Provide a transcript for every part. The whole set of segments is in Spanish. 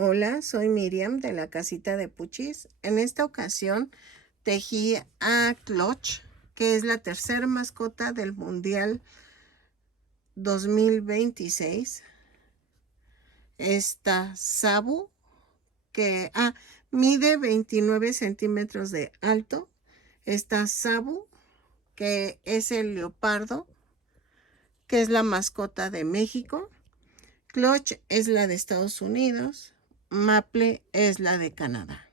Hola, soy Miriam de la casita de Puchis. En esta ocasión tejí a Clutch, que es la tercera mascota del Mundial 2026. Está Sabu, que mide 29 centímetros de alto. Está Sabu, que es el leopardo, que es la mascota de México. Clutch es la de Estados Unidos. Maple es la de Canadá.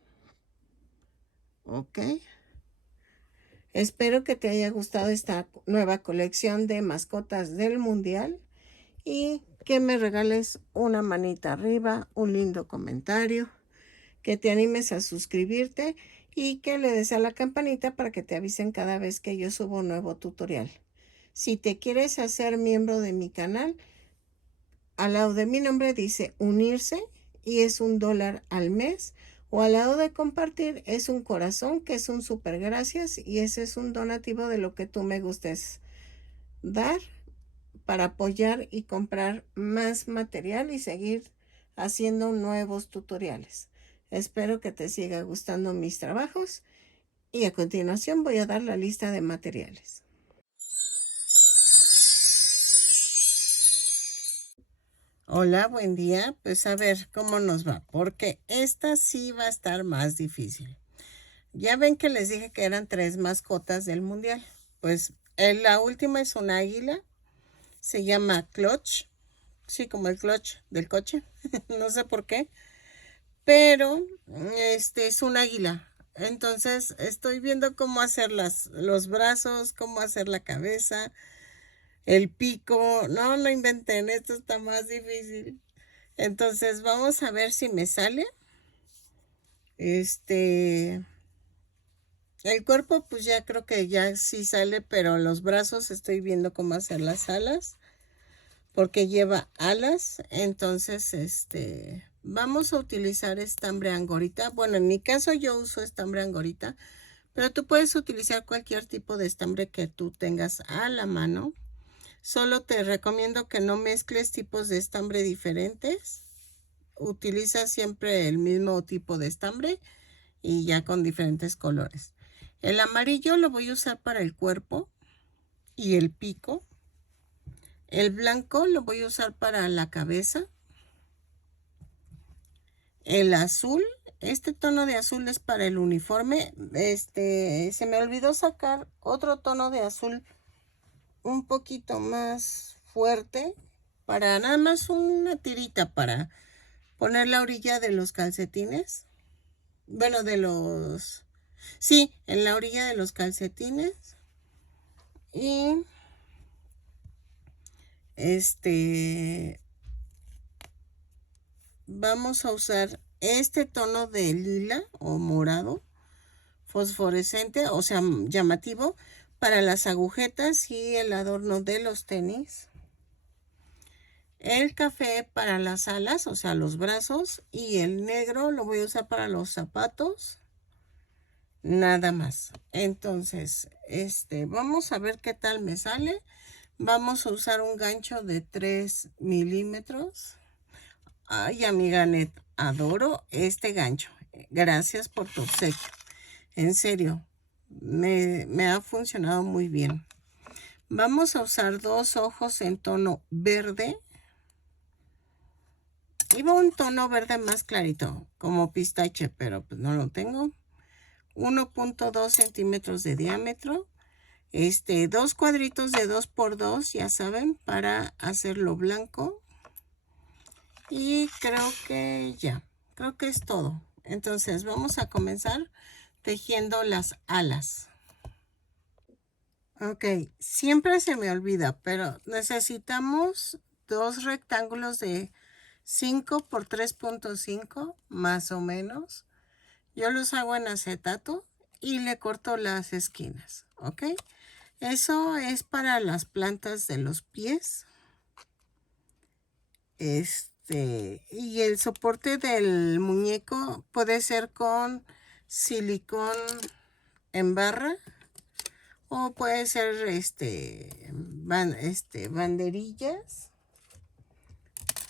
¿Ok? Espero que te haya gustado esta nueva colección de mascotas del mundial y que me regales una manita arriba, un lindo comentario, que te animes a suscribirte y que le des a la campanita para que te avisen cada vez que yo subo un nuevo tutorial. Si te quieres hacer miembro de mi canal, al lado de mi nombre dice unirse y es $1 al mes. O al lado de compartir es un corazón, que es un súper gracias, y ese es un donativo de lo que tú me gustes dar para apoyar y comprar más material y seguir haciendo nuevos tutoriales. Espero que te siga gustando mis trabajos y a continuación voy a dar la lista de materiales. Hola, buen día. Pues a ver cómo nos va, porque esta sí va a estar más difícil. Ya ven que les dije que eran 3 mascotas del mundial. Pues la última es un águila, se llama Clutch, sí, como el clutch del coche, no sé por qué, pero es un águila. Entonces estoy viendo cómo hacer los brazos, cómo hacer la cabeza, el pico. No, no inventen, esto está más difícil. Entonces vamos a ver si me sale. El cuerpo pues ya creo que ya sí sale, pero los brazos estoy viendo cómo hacer las alas, porque lleva alas. Entonces, vamos a utilizar estambre angorita. Bueno, en mi caso yo uso estambre angorita, pero tú puedes utilizar cualquier tipo de estambre que tú tengas a la mano. Solo te recomiendo que no mezcles tipos de estambre diferentes. Utiliza siempre el mismo tipo de estambre y ya con diferentes colores. El amarillo lo voy a usar para el cuerpo y el pico. El blanco lo voy a usar para la cabeza. El azul, este tono de azul es para el uniforme. Se me olvidó sacar otro tono de azul un poquito más fuerte, para nada más una tirita para poner la orilla de los calcetines. Bueno, sí, en la orilla de los calcetines. Y vamos a usar este tono de lila o morado fosforescente, o sea, llamativo, para las agujetas y el adorno de los tenis. El café para las alas, o sea, los brazos, y el negro lo voy a usar para los zapatos. Nada más. Entonces, vamos a ver qué tal me sale. Vamos a usar un gancho de 3 milímetros. Ay, amiga Net, adoro este gancho. Gracias por tu obsequio. En serio, me ha funcionado muy bien. Vamos a usar 2 ojos en tono verde. Iba un tono verde más clarito, como pistache, pero pues no lo tengo. 1.2 centímetros de diámetro. 2 cuadritos de 2 por 2, ya saben, para hacerlo blanco. Y creo que creo que es todo. Entonces vamos a comenzar tejiendo las alas. Ok, siempre se me olvida, pero necesitamos 2 rectángulos de 5 por 3.5 más o menos. Yo los hago en acetato y le corto las esquinas, ¿ok? Eso es para las plantas de los pies. Y el soporte del muñeco puede ser con silicón en barra o puede ser banderillas.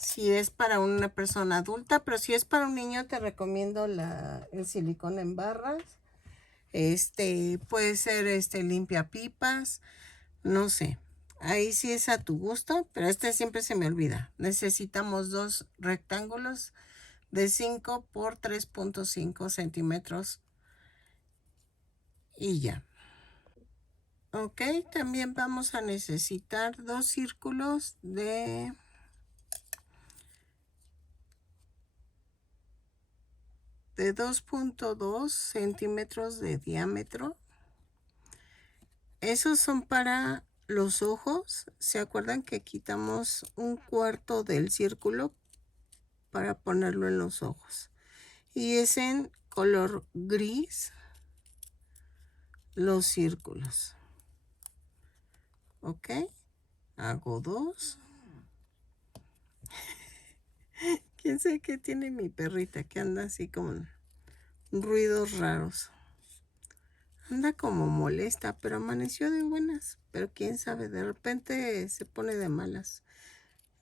si es para una persona adulta, pero si es para un niño te recomiendo el silicón en barras. Puede ser limpia pipas, no sé. Ahí sí es a tu gusto, pero siempre se me olvida. Necesitamos 2 rectángulos de 5 por 3.5 centímetros y ya. Ok, también vamos a necesitar 2 círculos de 2.2 centímetros de diámetro. Esos son para los ojos. ¿Se acuerdan que quitamos 1/4 del círculo para ponerlo en los ojos? Y es en color gris los círculos. Ok, hago 2. ¿Quién sabe qué tiene mi perrita? Que anda así como ruidos raros. Anda como molesta, pero amaneció de buenas. Pero quién sabe, de repente se pone de malas.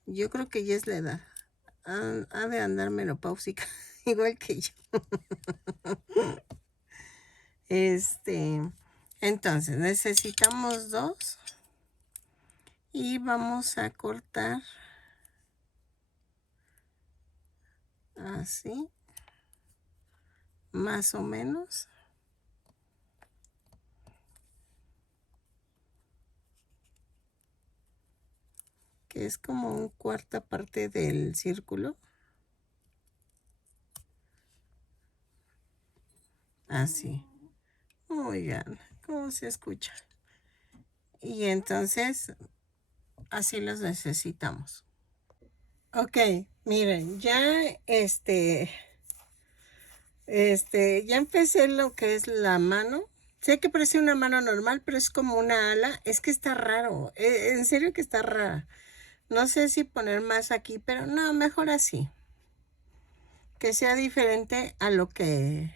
Yo creo que ya es la edad. Ha de andar menopáusica, igual que yo. Entonces necesitamos 2 y vamos a cortar así, más o menos. Que es como 1/4 parte del círculo. Así. Oigan, ¿cómo se escucha? Y entonces, así los necesitamos. Ok, miren, ya ya empecé lo que es la mano. Sé que parece una mano normal, pero es como una ala. Es que está raro. En serio que está rara. No sé si poner más aquí, pero no, mejor así. Que sea diferente a lo que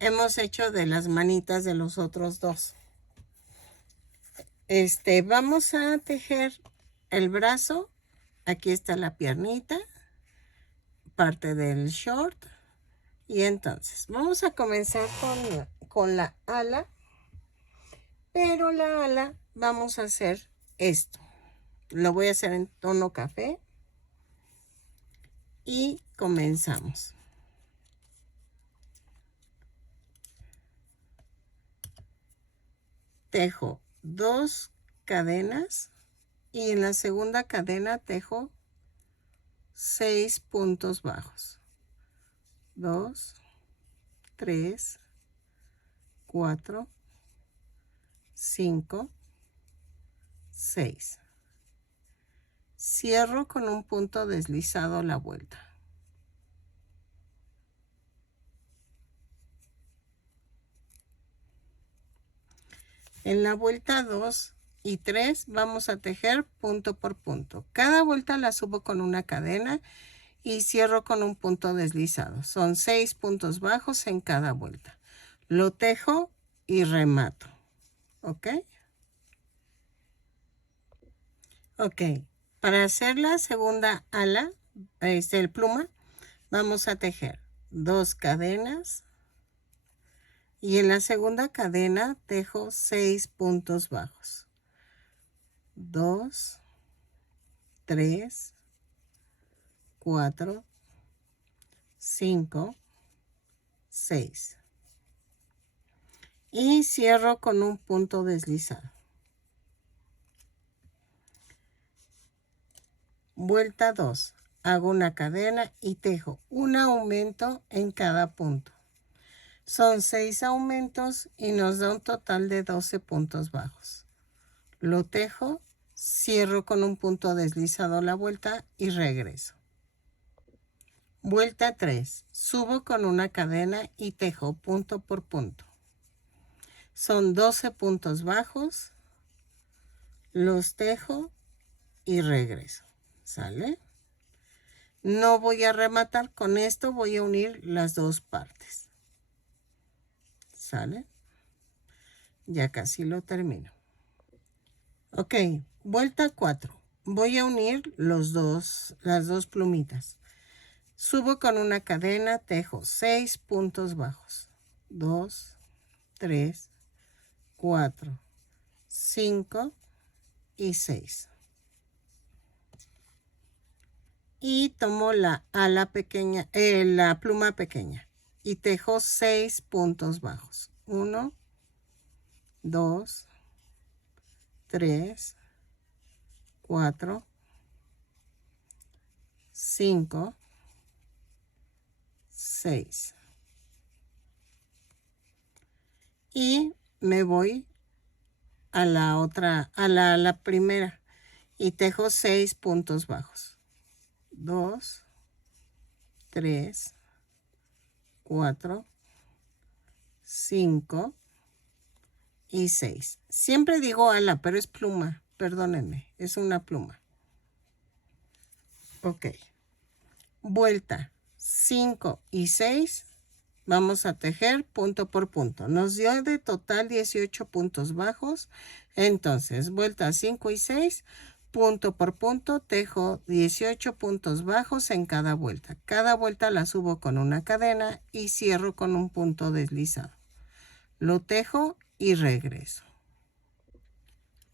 hemos hecho de las manitas de los otros 2. Vamos a tejer el brazo. Aquí está la piernita, parte del short. Y entonces vamos a comenzar con la ala, pero la ala vamos a hacer esto. Lo voy a hacer en tono café y comenzamos. Tejo 2 cadenas y en la segunda cadena tejo 6 puntos bajos. 2, 3, 4, 5, 6. Cierro con un punto deslizado la vuelta. En la vuelta 2 y 3 vamos a tejer punto por punto. Cada vuelta la subo con una cadena y cierro con un punto deslizado. Son 6 puntos bajos en cada vuelta. Lo tejo y remato. ¿Ok? Ok. Para hacer la segunda ala, el pluma, vamos a tejer 2 cadenas. Y en la segunda cadena tejo 6 puntos bajos. 2, 3, 4, 5, 6. Y cierro con un punto deslizado. Vuelta 2. Hago una cadena y tejo un aumento en cada punto. Son 6 aumentos y nos da un total de 12 puntos bajos. Lo tejo, cierro con un punto deslizado la vuelta y regreso. Vuelta 3. Subo con una cadena y tejo punto por punto. Son 12 puntos bajos. Los tejo y regreso. ¿Sale? No voy a rematar. Con esto voy a unir las 2 partes. ¿Sale? Ya casi lo termino. Ok, vuelta 4. voy a unir las dos plumitas. Subo con una cadena, tejo 6 puntos bajos. 2, 3, 4, 5 y 6. Y tomo la ala pequeña, la pluma pequeña y tejo 6 puntos bajos. 1, 2, 3, 4, 5, 6. Y me voy a la otra, a la primera y tejo 6 puntos bajos. 2, 3, 4, 5 y 6. Siempre digo ala, pero es pluma. Perdónenme, es una pluma. Ok. Vuelta 5 y 6. Vamos a tejer punto por punto. Nos dio de total 18 puntos bajos. Entonces, vuelta 5 y 6, punto por punto, tejo 18 puntos bajos en cada vuelta. Cada vuelta la subo con una cadena y cierro con un punto deslizado. Lo tejo y regreso.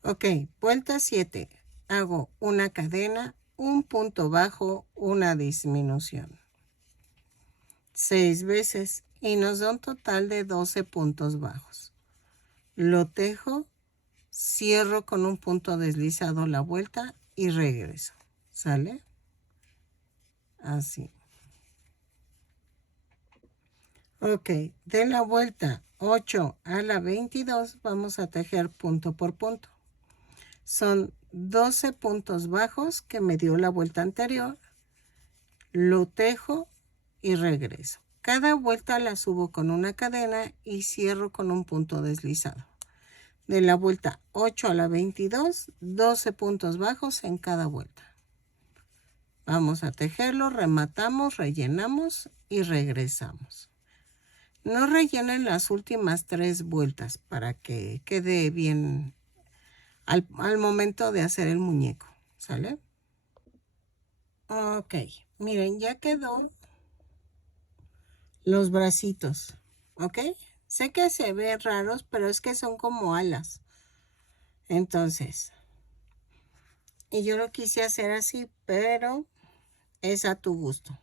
Ok, vuelta 7. Hago una cadena, un punto bajo, una disminución. 6 veces y nos da un total de 12 puntos bajos. Lo tejo, cierro con un punto deslizado la vuelta y regreso. ¿Sale? Así. Ok, de la vuelta 8 a la 22 vamos a tejer punto por punto. Son 12 puntos bajos que me dio la vuelta anterior. Lo tejo y regreso. Cada vuelta la subo con una cadena y cierro con un punto deslizado. De la vuelta 8 a la 22, 12 puntos bajos en cada vuelta. Vamos a tejerlo, rematamos, rellenamos y regresamos. No rellenen las últimas 3 vueltas para que quede bien al momento de hacer el muñeco. ¿Sale? Ok, miren, ya quedó los bracitos. ¿Ok? Sé que se ven raros, pero es que son como alas. Entonces, y yo lo quise hacer así, pero es a tu gusto.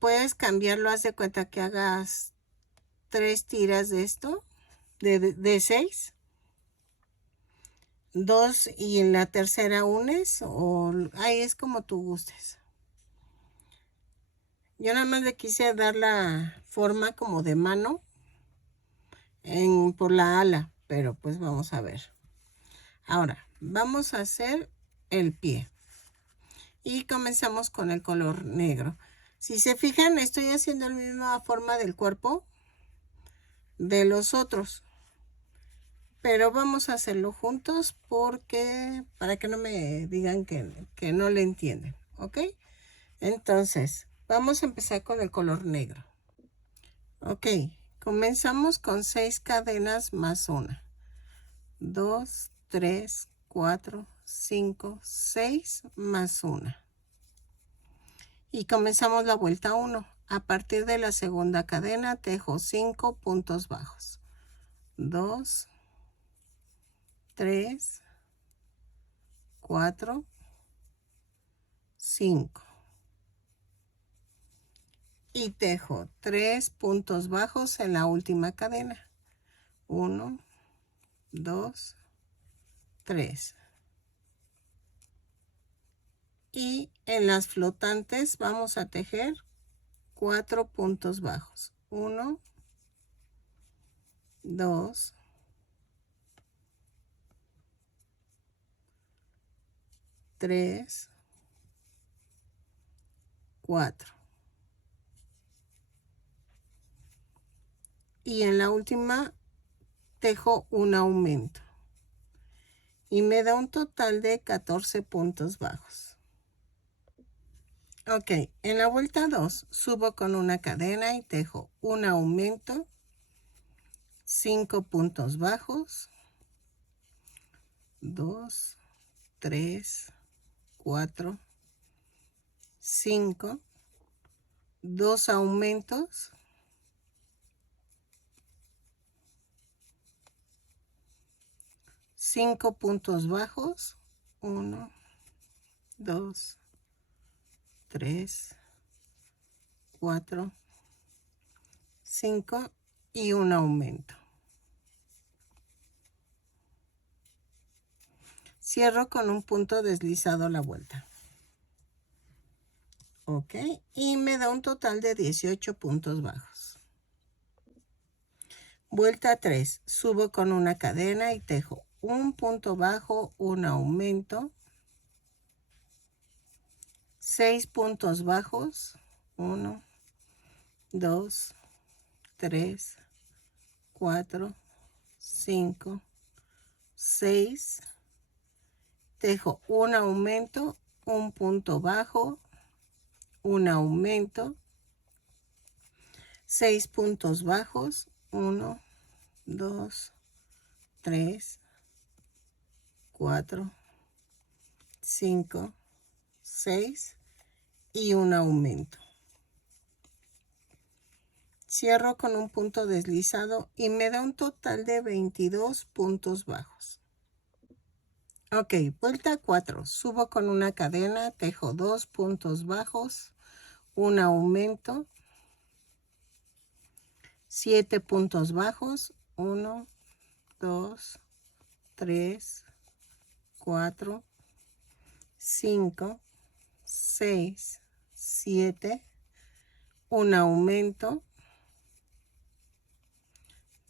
Puedes cambiarlo, haz de cuenta que hagas 3 tiras de esto, de 6. 2 y en la tercera unes, o ahí es como tú gustes. Yo nada más le quise dar la forma como de mano por la ala, pero pues vamos a ver. Ahora, vamos a hacer el pie. Y comenzamos con el color negro. Si se fijan, estoy haciendo la misma forma del cuerpo de los otros. Pero vamos a hacerlo juntos para que no me digan que no le entienden. ¿Ok? Entonces, vamos a empezar con el color negro. Ok, comenzamos con 6 cadenas más una. 2, 3, 4, 5, 6 más una. Y comenzamos la vuelta 1. A partir de la segunda cadena tejo 5 puntos bajos. 2, 3, 4, 5. Y tejo 3 puntos bajos en la última cadena. 1, 2, 3. Y en las flotantes vamos a tejer 4 puntos bajos. 1, 2, 3, 4. Y en la última tejo un aumento. Y me da un total de 14 puntos bajos. Ok, en la vuelta 2 subo con una cadena y tejo un aumento, 5 puntos bajos, 2, 3, 4, 5, 2 aumentos, 5 puntos bajos, 1, 2, 3, 4, 5 y un aumento. Cierro con un punto deslizado la vuelta. Ok, y me da un total de 18 puntos bajos. Vuelta 3, subo con una cadena y tejo un punto bajo, un aumento, 6 puntos bajos, 1, 2, 3, 4, 5, 6, tejo un aumento, un punto bajo, un aumento, 6 puntos bajos, 1, 2, 3, 4, 5, 6 y un aumento. Cierro con un punto deslizado y me da un total de 22 puntos bajos. Ok, vuelta 4. Subo con una cadena, tejo 2 puntos bajos, un aumento, 7 puntos bajos, 1, 2, 3, 4, 5, 6, 7, un aumento,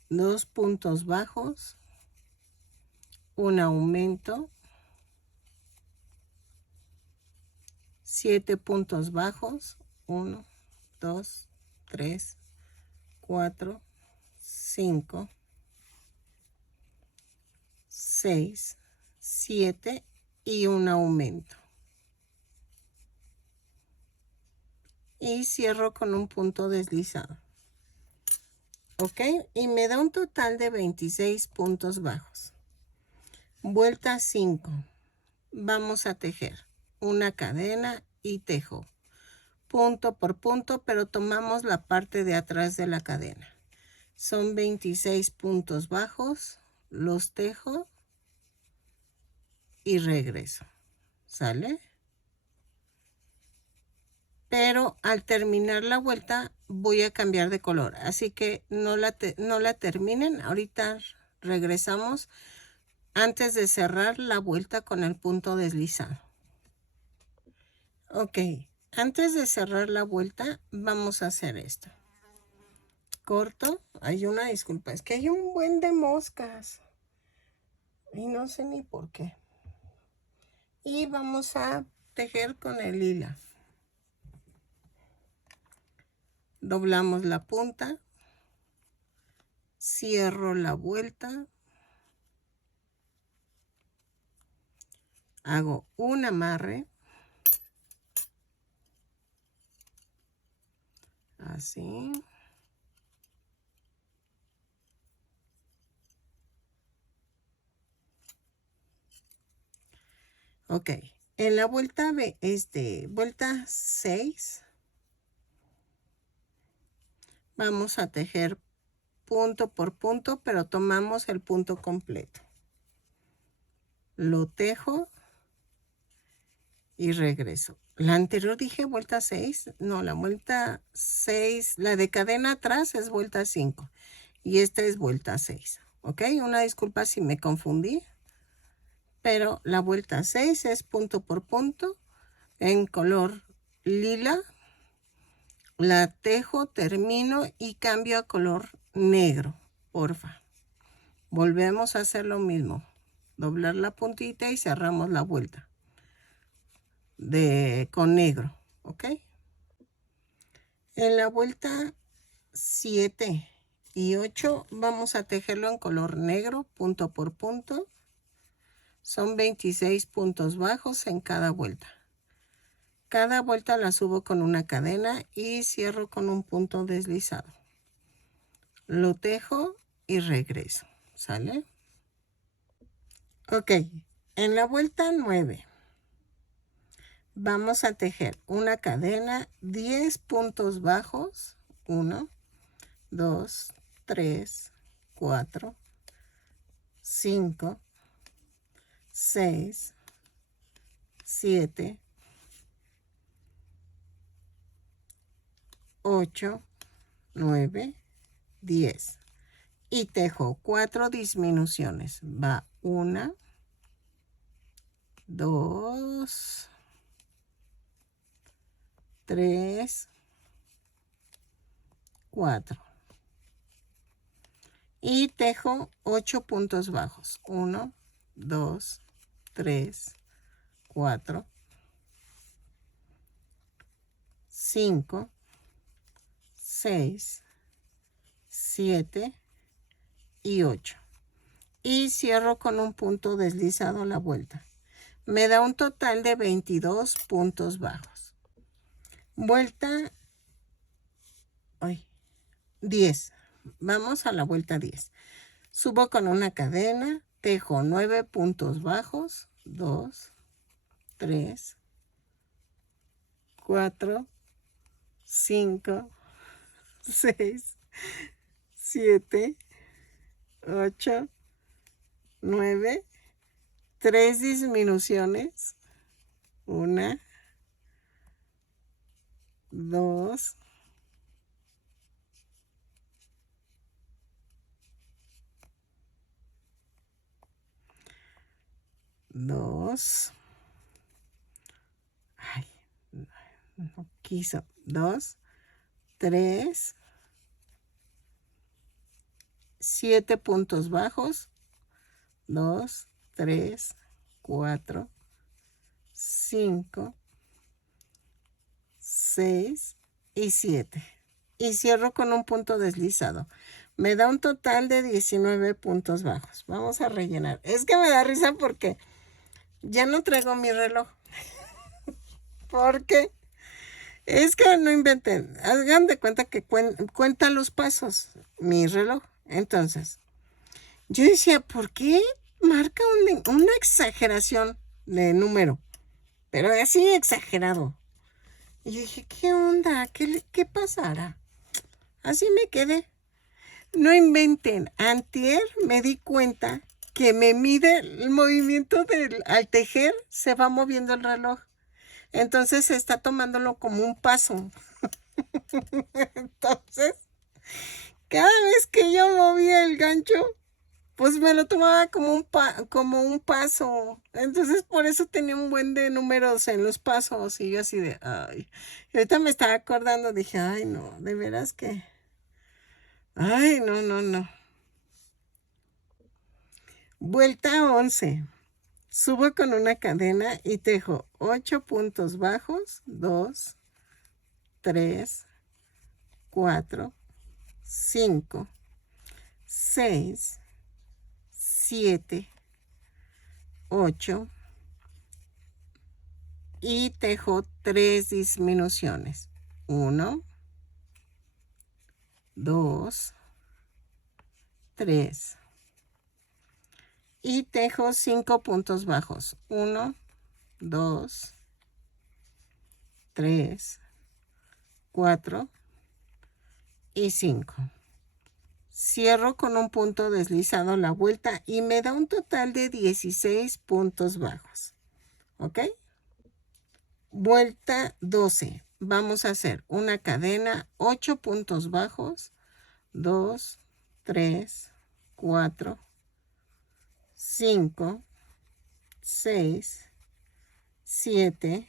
2 puntos bajos, un aumento, 7 puntos bajos, 1, 2, 3, 4, 5, 6, 7 y un aumento. Y cierro con un punto deslizado. Ok, y me da un total de 26 puntos bajos. Vuelta 5. Vamos a tejer una cadena y tejo punto por punto, pero tomamos la parte de atrás de la cadena. Son 26 puntos bajos, los tejo y regreso. ¿Sale? Pero al terminar la vuelta voy a cambiar de color, así que no la terminen. Ahorita regresamos antes de cerrar la vuelta con el punto deslizado. Ok, antes de cerrar la vuelta vamos a hacer esto. Corto, hay una disculpa, es que hay un buen de moscas y no sé ni por qué. Y vamos a tejer con el hilo. Doblamos la punta, cierro la vuelta, hago un amarre, así. Ok, en la vuelta vuelta 6, vamos a tejer punto por punto, pero tomamos el punto completo. Lo tejo y regreso. La anterior dije vuelta 6, no, la vuelta 6, la de cadena atrás es vuelta 5 y esta es vuelta 6. Ok, una disculpa si me confundí, pero la vuelta 6 es punto por punto en color lila. La tejo, termino y cambio a color negro, porfa. Volvemos a hacer lo mismo. Doblar la puntita y cerramos la vuelta con negro, ¿ok? En la vuelta 7 y 8 vamos a tejerlo en color negro, punto por punto. Son 26 puntos bajos en cada vuelta. Cada vuelta la subo con una cadena y cierro con un punto deslizado. Lo tejo y regreso. ¿Sale? Ok. En la vuelta 9 vamos a tejer una cadena, 10 puntos bajos, 1, 2, 3, 4, 5, 6, 7, 8, 9, 10. Y tejo 4 disminuciones. Va 1, 2, 3, 4. Y tejo 8 puntos bajos. 1, 2, 3, 4, 5, 6, 7 y 8. Y cierro con un punto deslizado a la vuelta. Me da un total de 22 puntos bajos. Vuelta 10. Vamos a la vuelta 10. Subo con una cadena, tejo 9 puntos bajos, 2, 3, 4, 5, 6, 7, 8, 9, 3 disminuciones, 1, 2, 2, ay, no quiso, 2, 3, 7 puntos bajos, 2, 3, 4, 5, 6 y 7. Y cierro con un punto deslizado. Me da un total de 19 puntos bajos. Vamos a rellenar. Es que me da risa porque ya no traigo mi reloj. Porque es que no inventen. Hagan de cuenta que cuenta los pasos mi reloj. Entonces, yo decía, ¿por qué marca una exageración de número? Pero así exagerado. Y yo dije, ¿qué onda? ¿Qué pasará? Así me quedé. No inventen. Antier me di cuenta que me mide el movimiento al tejer, se va moviendo el reloj. Entonces está tomándolo como un paso. Entonces, cada vez que yo movía el gancho, pues me lo tomaba como un paso. Entonces, por eso tenía un buen de números en los pasos. Y yo así de, ay. Y ahorita me estaba acordando, dije, ay, no, de veras que... Ay, no, no, no. Vuelta 11. Subo con una cadena y tejo 8 puntos bajos. 2, 3, 4, 5, 6, 7, 8. Y tejo 3 disminuciones. 1, 2, 3. Y tejo 5 puntos bajos. 1, 2, 3, 4 y 5. Cierro con un punto deslizado la vuelta y me da un total de 16 puntos bajos. ¿Ok? Vuelta 12. Vamos a hacer una cadena, 8 puntos bajos. 2, 3, 4, 5, 6, 7,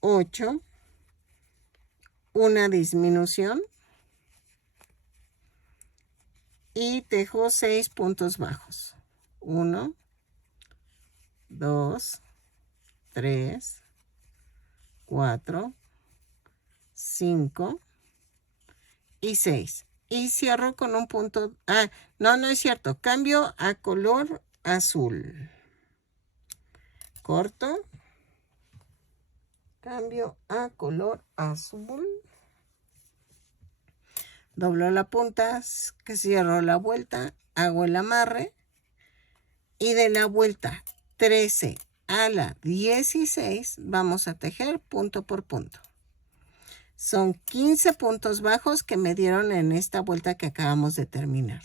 8. Una disminución. Y tejo 6 puntos bajos. 1, 2, 3, 4, 5 y 6. Y cierro con un punto... Ah, no, no es cierto. Cambio a color azul. Corto. Cambio a color azul. Doblo la punta, que cierro la vuelta, hago el amarre y de la vuelta 13 a la 16 vamos a tejer punto por punto. Son 15 puntos bajos que me dieron en esta vuelta que acabamos de terminar.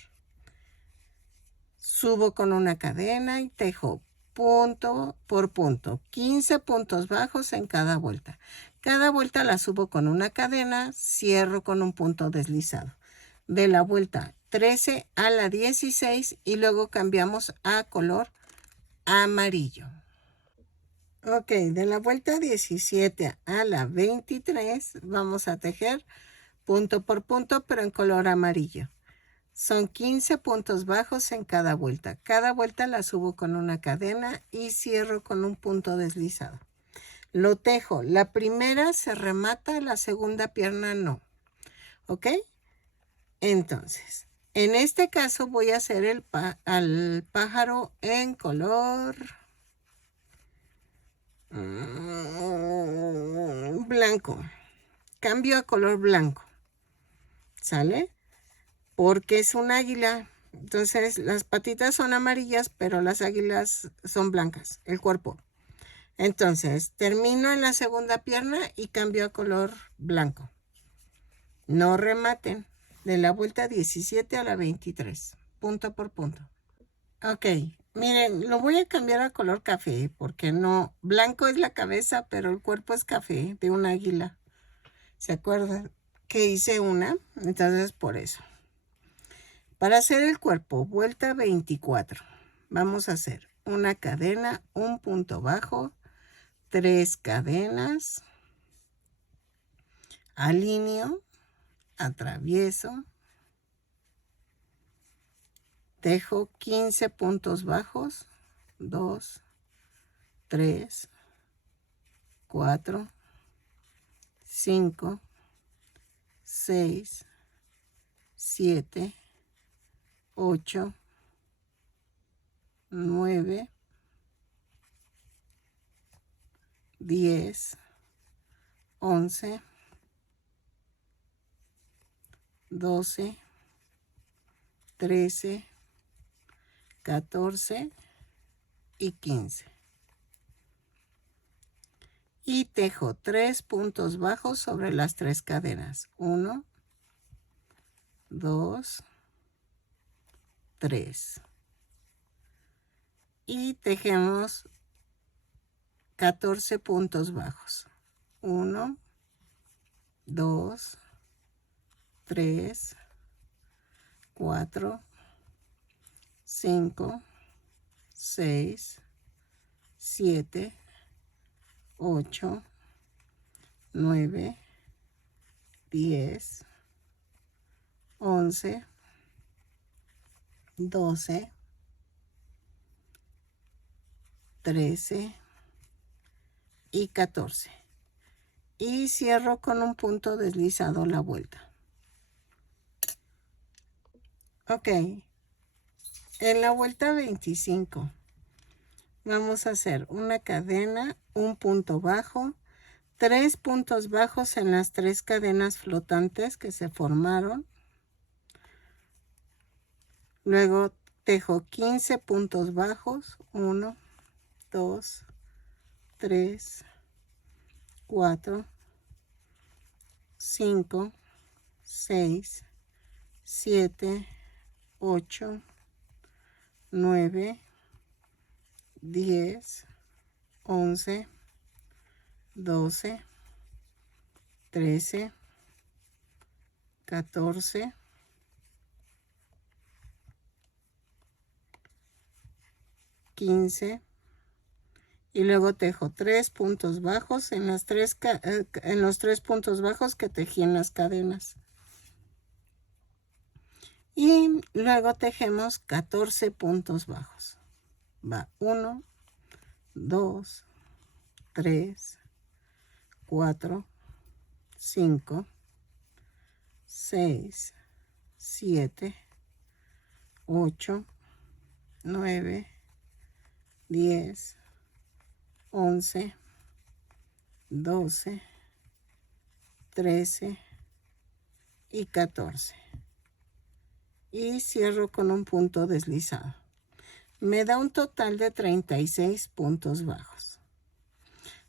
Subo con una cadena y tejo punto por punto. 15 puntos bajos en cada vuelta. Cada vuelta la subo con una cadena, cierro con un punto deslizado. De la vuelta 13 a la 16 y luego cambiamos a color amarillo. Ok, de la vuelta 17 a la 23 vamos a tejer punto por punto, pero en color amarillo. Son 15 puntos bajos en cada vuelta. Cada vuelta la subo con una cadena y cierro con un punto deslizado. Lo tejo. La primera se remata, la segunda pierna no. ¿Ok? Entonces, en este caso voy a hacer al pájaro en color blanco. Cambio a color blanco. ¿Sale? Porque es un águila. Entonces las patitas son amarillas, pero las águilas son blancas, el cuerpo. Entonces termino en la segunda pierna y cambio a color blanco. No rematen. De la vuelta 17 a la 23. Punto por punto. Ok. Miren, lo voy a cambiar a color café porque no, blanco es la cabeza, pero el cuerpo es café de un águila. ¿Se acuerdan que hice una? Entonces por eso. Para hacer el cuerpo, vuelta 24. Vamos a hacer una cadena, un punto bajo, 3 cadenas, alineo, atravieso, tejo 15 puntos bajos, 2, 3, 4, 5, 6, 7, 8, 9, 10, 11, 12, 13, 14 y 15. Y tejo 3 puntos bajos sobre las 3 cadenas. 1, 2, 3. Y tejemos 14 puntos bajos. 1, 2, 3, 4, 5, 6, 7, 8, 9, 10, 11, 12, 13 y 14. Y cierro con un punto deslizado la vuelta. Ok. En la vuelta 25 vamos a hacer una cadena, un punto bajo, 3 puntos bajos en las 3 cadenas flotantes que se formaron. Luego tejo 15 puntos bajos, 1, 2, 3, 4, 5, 6, 7, 8, 9, 10, 11, 12, 13, 14, 15 y luego tejo 3 puntos bajos en los 3 puntos bajos que tejí en las cadenas. Y luego tejemos 14 puntos bajos. Va 1, 2, 3, 4, 5, 6, 7, 8, 9, 10, 11, 12, 13 y 14. Y cierro con un punto deslizado. Me da un total de 36 puntos bajos.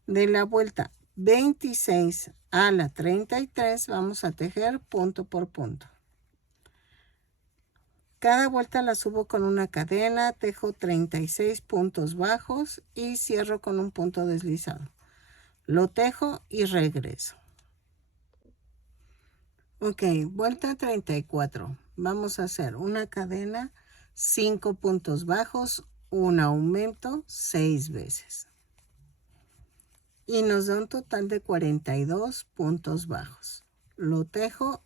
De la vuelta 26 a la 33 vamos a tejer punto por punto. Cada vuelta la subo con una cadena, tejo 36 puntos bajos y cierro con un punto deslizado. Lo tejo y regreso. Ok, vuelta 34. Vamos a hacer una cadena, 5 puntos bajos, un aumento 6 veces. Y nos da un total de 42 puntos bajos. Lo tejo,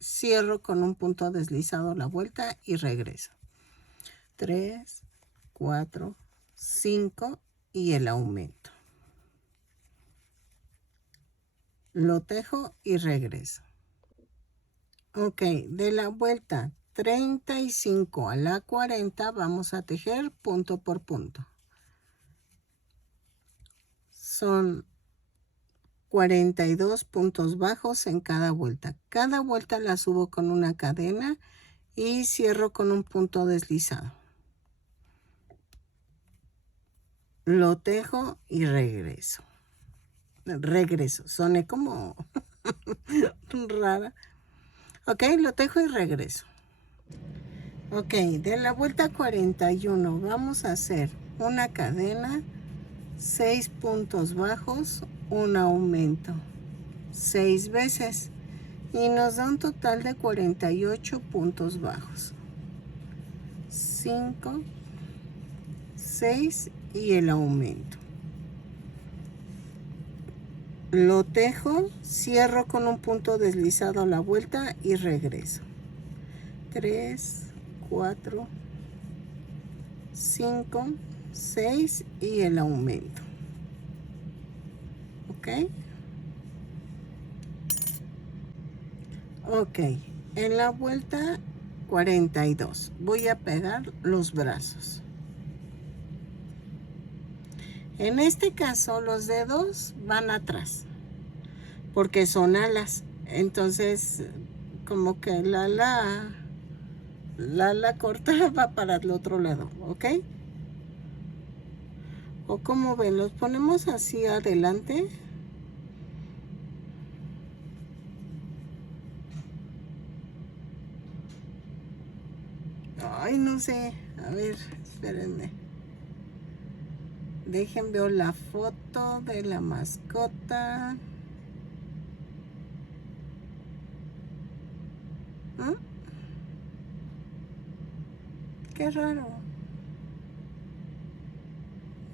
cierro con un punto deslizado la vuelta y regreso. 3, 4, 5 y el aumento. Lo tejo y regreso. Ok, de la vuelta 35 a la 40 vamos a tejer punto por punto. Son 42 puntos bajos en cada vuelta. Cada vuelta la subo con una cadena y cierro con un punto deslizado. Lo tejo y regreso. Soné como rara. Ok, lo tejo y regreso. Ok, de la vuelta 41 vamos a hacer una cadena, 6 puntos bajos, un aumento 6 veces y nos da un total de 48 puntos bajos. 5, 6 y el aumento. Lo tejo, cierro con un punto deslizado a la vuelta y regreso. 3, 4, 5, 6 y el aumento. ¿Ok? Ok, en la vuelta 42 voy a pegar los brazos. En este caso los dedos van atrás porque son alas. Entonces como que la ala corta va para el otro lado, ¿ok? O como ven, los ponemos así adelante. Ay, no sé. A ver, espérenme. Dejen ver la foto de la mascota. ¿Ah? Qué raro.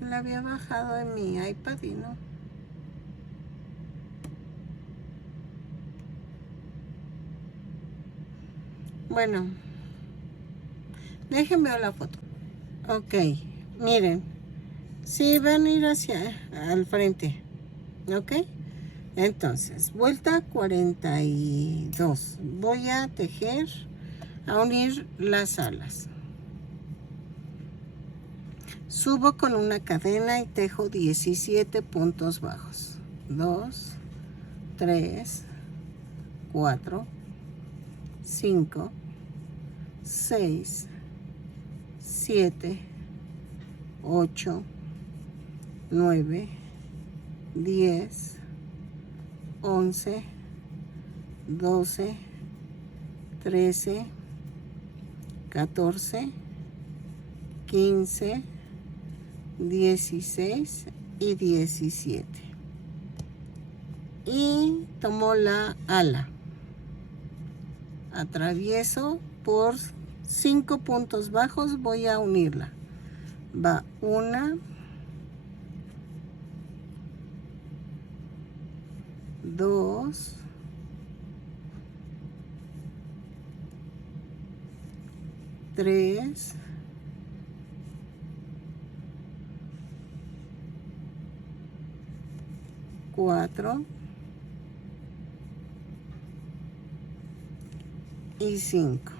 La había bajado en mi iPad y no. Bueno. Déjenme ver la foto. Ok, miren. Sí, van a ir hacia al frente. Ok. Entonces, vuelta 42. Voy a tejer, a unir las alas. Subo con una cadena y tejo 17 puntos bajos. 2, 3, 4, 5, 6, 7, 8, 9, 10, 11, 12, 13, 14, 15, 16 y 17. Y tomo la ala. Atravieso por 5 puntos bajos, voy a unirla. Va 1, 2, 3, 4 y 5.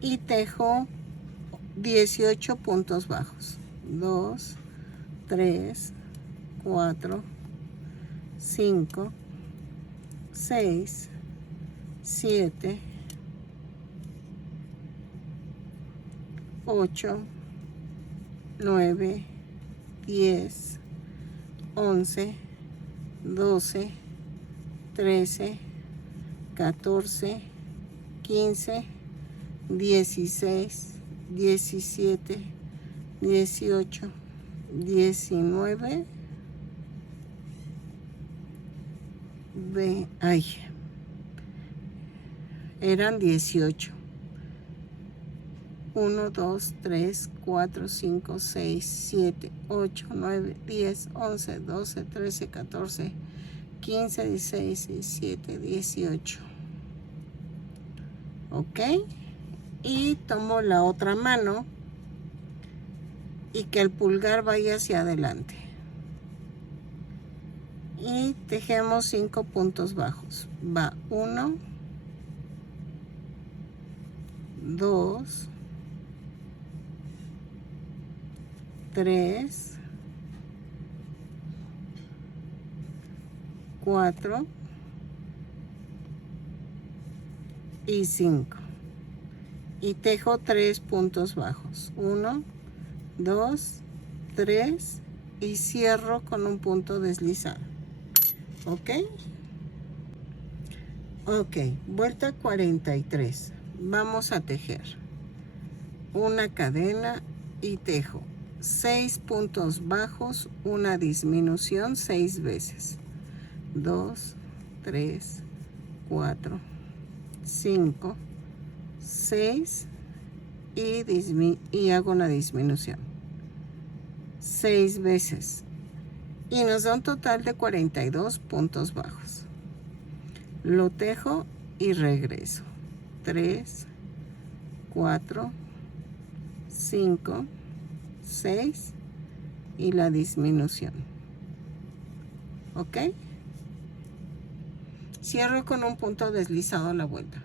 Y tejo 18 puntos bajos. 2, 3, 4, 5, 6, 7, 8, 9, 10, 11, 12, 13, 14, 15, 16, 17, 18, 19, eran 18. 1, 2, 3, 4, 5, 6, 7, 8, 9, 10, 11, 12, 13, 14, 15, 16, 17, 18. Ok. Y tomo la otra mano y que el pulgar vaya hacia adelante. Y tejemos 5 puntos bajos. Va 1, 2, 3, 4 y 5. Y tejo 3 puntos bajos. 1, 2, 3 y cierro con un punto deslizado. ¿Ok? Ok, vuelta 43. Vamos a tejer una cadena y tejo 6 puntos bajos, una disminución 6 veces. 2, 3, 4, 5, 6 y hago una disminución 6 veces y nos da un total de 42 puntos bajos. Lo tejo y regreso. 3, 4, 5, 6 y la disminución. ¿Ok? Cierro con un punto deslizado a la vuelta.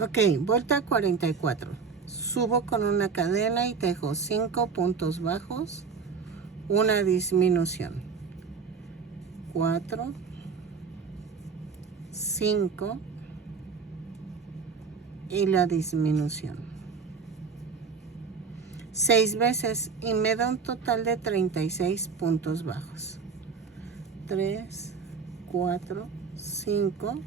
Ok, vuelta 44. Subo con una cadena y tejo 5 puntos bajos, una disminución. 4, 5 y la disminución. 6 veces y me da un total de 36 puntos bajos. 3, 4, 5.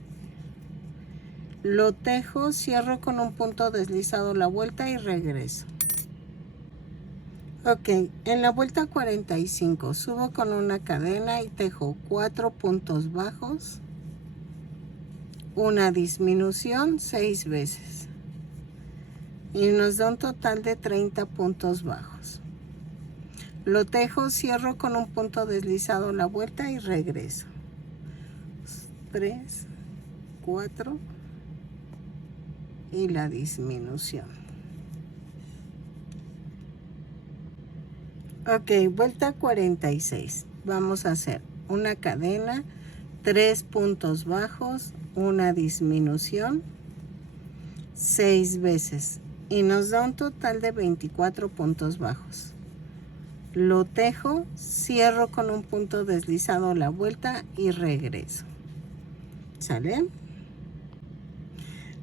Lo tejo, cierro con un punto deslizado la vuelta y regreso. Ok, en la vuelta 45 subo con una cadena y tejo 4 puntos bajos, una disminución 6 veces y nos da un total de 30 puntos bajos. Lo tejo, cierro con un punto deslizado la vuelta y regreso. 3, 4 y la disminución. Ok, vuelta 46. Vamos a hacer una cadena, 3 puntos bajos, una disminución 6 veces y nos da un total de 24 puntos bajos. Lo tejo, cierro con un punto deslizado la vuelta y regreso. ¿Sale?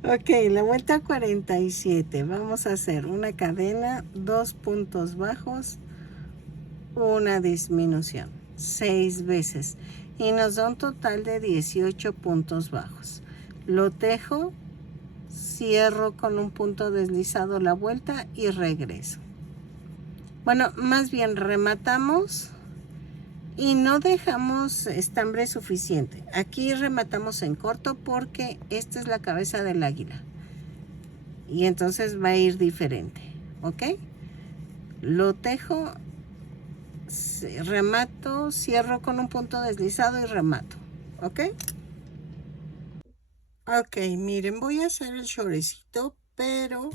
Ok, la vuelta 47. Vamos a hacer una cadena, 2 puntos bajos, una disminución 6 veces y nos da un total de 18 puntos bajos. Lo tejo, cierro con un punto deslizado la vuelta y regreso. Bueno, más bien rematamos y no dejamos estambre suficiente. Aquí rematamos en corto porque esta es la cabeza del águila y entonces va a ir diferente. ¿Ok? Lo tejo, remato, cierro con un punto deslizado y remato. ¿Ok? Ok, miren, voy a hacer el shorecito, pero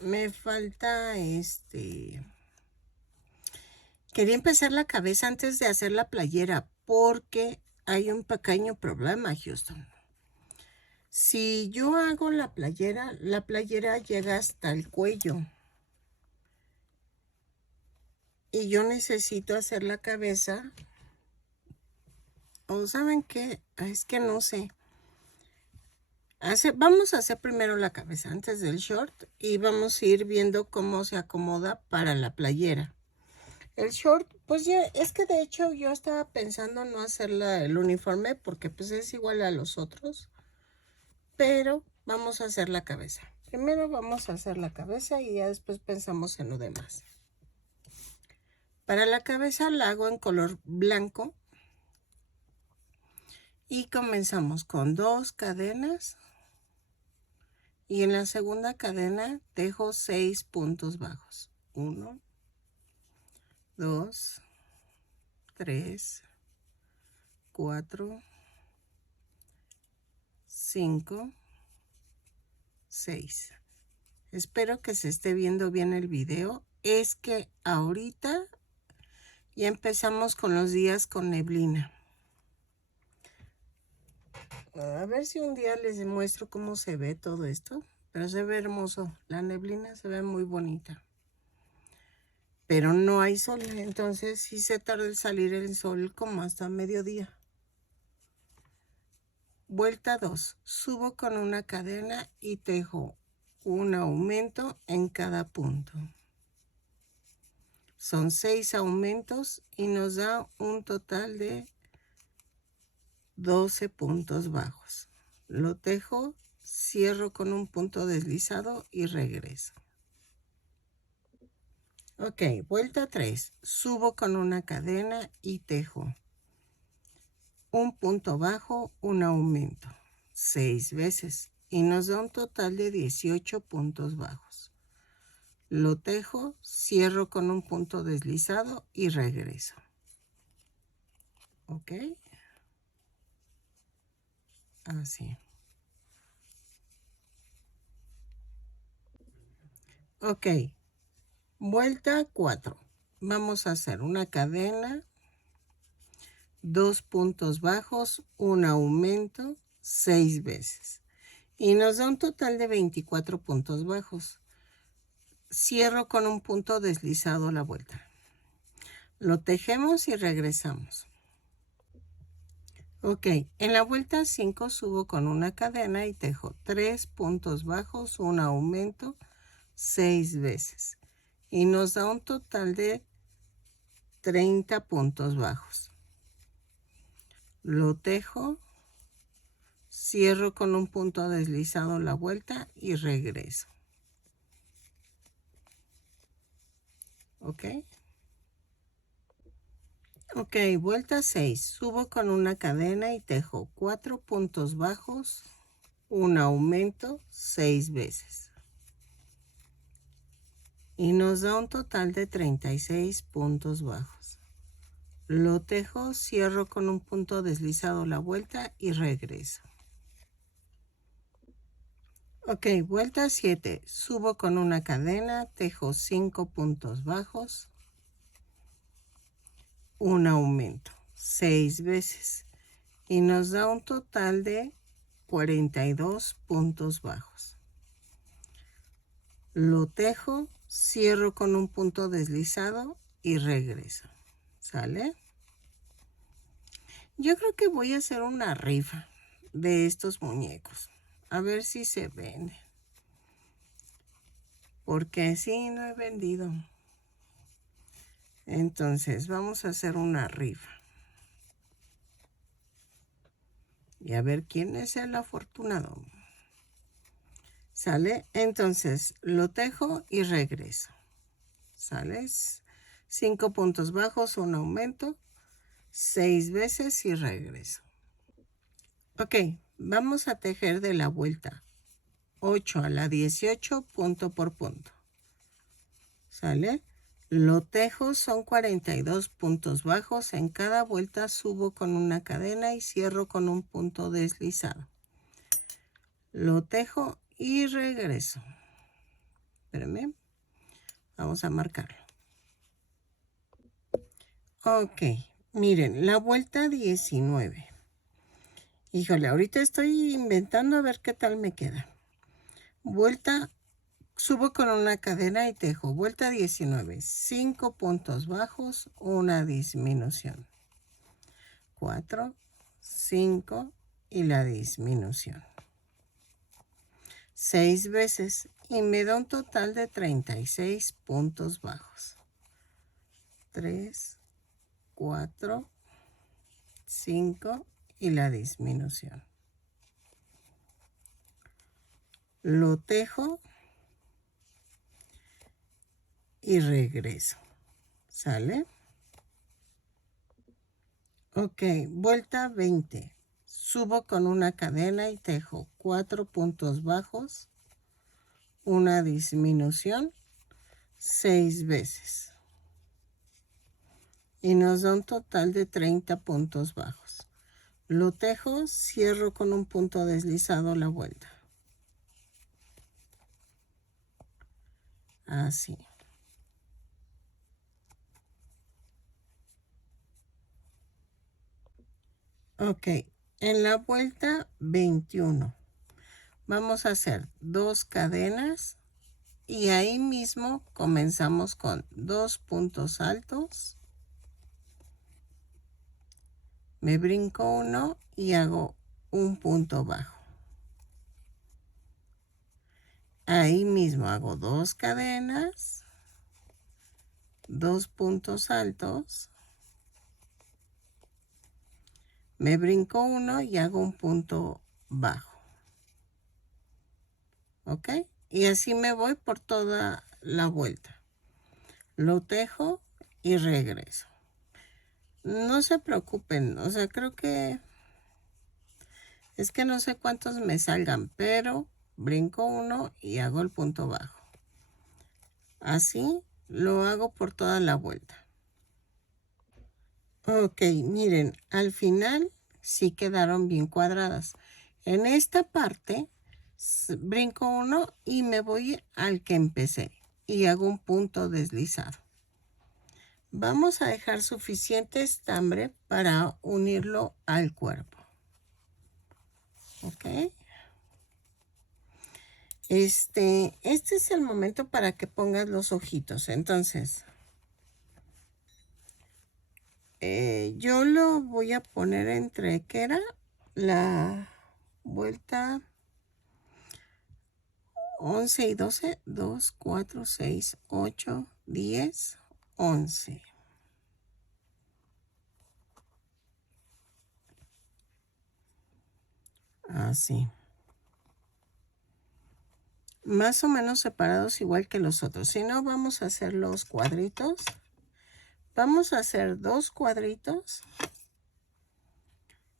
me falta quería empezar la cabeza antes de hacer la playera porque hay un pequeño problema, Houston. Si yo hago la playera llega hasta el cuello. Y yo necesito hacer la cabeza. ¿O saben qué? Es que no sé. Vamos a hacer primero la cabeza antes del short y vamos a ir viendo cómo se acomoda para la playera. El short, pues ya, es que de hecho yo estaba pensando no hacer el uniforme porque pues es igual a los otros, pero vamos a hacer la cabeza. Primero vamos a hacer la cabeza y ya después pensamos en lo demás. Para la cabeza la hago en color blanco y comenzamos con 2 cadenas y en la segunda cadena dejo 6 puntos bajos. 1, 2, 3, 4, 5, 6. Espero que se esté viendo bien el video. Es que ahorita ya empezamos con los días con neblina. A ver si un día les muestro cómo se ve todo esto. Pero se ve hermoso. La neblina se ve muy bonita. Pero no hay sol. Entonces sí se tarda en salir el sol como hasta mediodía. Vuelta 2. Subo con una cadena y tejo un aumento en cada punto. Son 6 aumentos y nos da un total de 12 puntos bajos. Lo tejo, cierro con un punto deslizado y regreso. Ok, vuelta 3. Subo con una cadena y tejo un punto bajo, un aumento, 6 veces y nos da un total de 18 puntos bajos. Lo tejo, cierro con un punto deslizado y regreso. Ok. Así. Ok. Vuelta 4. Vamos a hacer una cadena, 2 puntos bajos, un aumento, 6 veces. Y nos da un total de 24 puntos bajos. Cierro con un punto deslizado la vuelta. Lo tejemos y regresamos. Ok, en la vuelta 5 subo con una cadena y tejo 3 puntos bajos, un aumento, 6 veces. Y nos da un total de 30 puntos bajos. Lo tejo, cierro con un punto deslizado la vuelta y regreso. Ok. Ok, vuelta 6. Subo con una cadena y tejo 4 puntos bajos, un aumento, 6 veces. Y nos da un total de 36 puntos bajos. Lo tejo, cierro con un punto deslizado la vuelta y regreso. Ok, vuelta 7. Subo con una cadena, tejo 5 puntos bajos, un aumento, 6 veces. Y nos da un total de 42 puntos bajos. Lo tejo, cierro con un punto deslizado y regreso. ¿Sale? Yo creo que voy a hacer una rifa de estos muñecos. A ver si se venden. Porque sí, no he vendido. Entonces, vamos a hacer una rifa. Y a ver quién es el afortunado. ¿Sale? Entonces, lo tejo y regreso. ¿Sale? 5 puntos bajos, un aumento, 6 veces y regreso. Ok, vamos a tejer de la vuelta 8 a la 18 punto por punto. ¿Sale? Lo tejo, son 42 puntos bajos. En cada vuelta subo con una cadena y cierro con un punto deslizado. Lo tejo y regreso. Espérenme. Vamos a marcarlo. Ok, miren, la vuelta 19. Híjole, ahorita estoy inventando a ver qué tal me queda. Vuelta, subo con una cadena y tejo. Vuelta 19. 5 puntos bajos, una disminución. 4, 5 y la disminución. 6 veces y me da un total de 36 puntos bajos. 3, 4, 5 y la disminución. Lo tejo y regreso. ¿Sale? Ok, vuelta 20. Subo con una cadena y tejo 4 puntos bajos, una disminución, 6 veces. Y nos da un total de 30 puntos bajos. Lo tejo, cierro con un punto deslizado la vuelta. Así. Ok, en la vuelta 21 vamos a hacer 2 cadenas y ahí mismo comenzamos con 2 puntos altos. Me brinco uno y hago un punto bajo. Ahí mismo hago 2 cadenas, 2 puntos altos. Me brinco uno y hago un punto bajo. ¿Ok? Y así me voy por toda la vuelta. Lo tejo y regreso. No se preocupen, o sea, creo que es que no sé cuántos me salgan, pero brinco uno y hago el punto bajo. Así lo hago por toda la vuelta. Ok, miren, al final sí quedaron bien cuadradas. En esta parte brinco uno y me voy al que empecé y hago un punto deslizado. Vamos a dejar suficiente estambre para unirlo al cuerpo. Ok. Este es el momento para que pongas los ojitos. Entonces, yo lo voy a poner entre, ¿qué era? La vuelta 11 y 12. 2, 4, 6, 8, 10, 11. Así. Más o menos separados igual que los otros. Si no, vamos a hacer los cuadritos. Vamos a hacer 2 cuadritos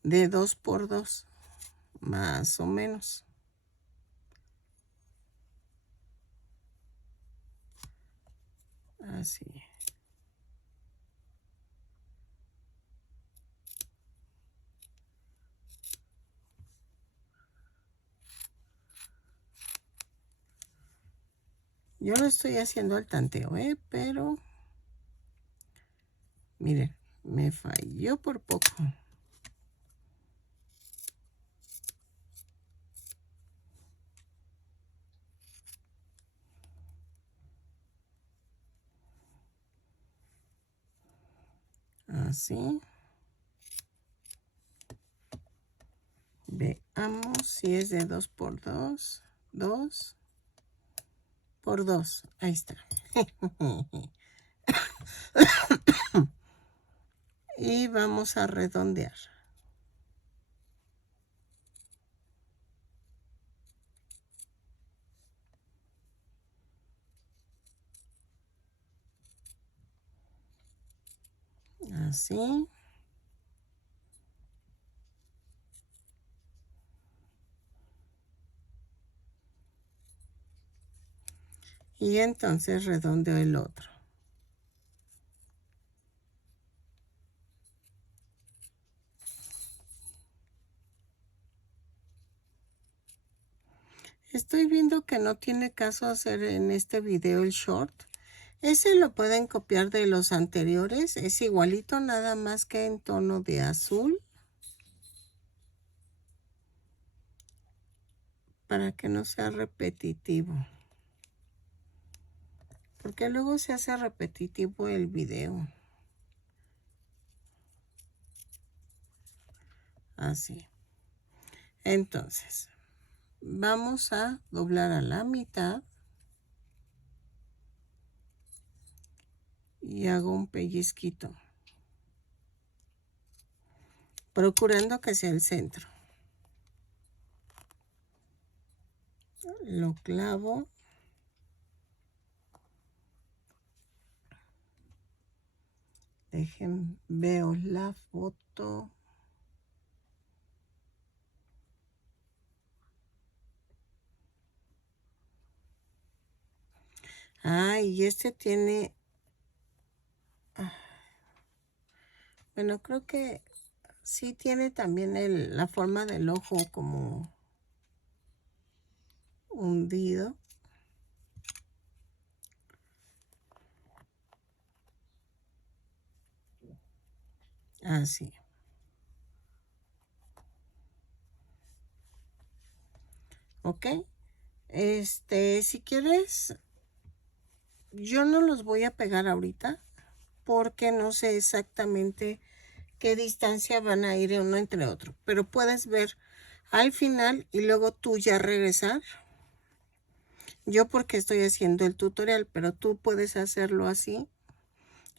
de 2 por 2, más o menos. Así. Yo lo estoy haciendo al tanteo, pero miren, me falló por poco. Así. Veamos si es de 2 por 2. 2 por 2. Ahí está. Y vamos a redondear. Así. Y entonces redondeo el otro. Estoy viendo que no tiene caso hacer en este video el short. Ese lo pueden copiar de los anteriores. Es igualito, nada más que en tono de azul. Para que no sea repetitivo. Porque luego se hace repetitivo el video. Así. Entonces, vamos a doblar a la mitad y hago un pellizquito, procurando que sea el centro. Lo clavo. Veo la foto. Ah, y este tiene... Bueno, creo que sí tiene también la forma del ojo como hundido. Así. ¿Ok? Si quieres, yo no los voy a pegar ahorita porque no sé exactamente qué distancia van a ir uno entre otro. Pero puedes ver al final y luego tú ya regresar. Yo porque estoy haciendo el tutorial, pero tú puedes hacerlo así.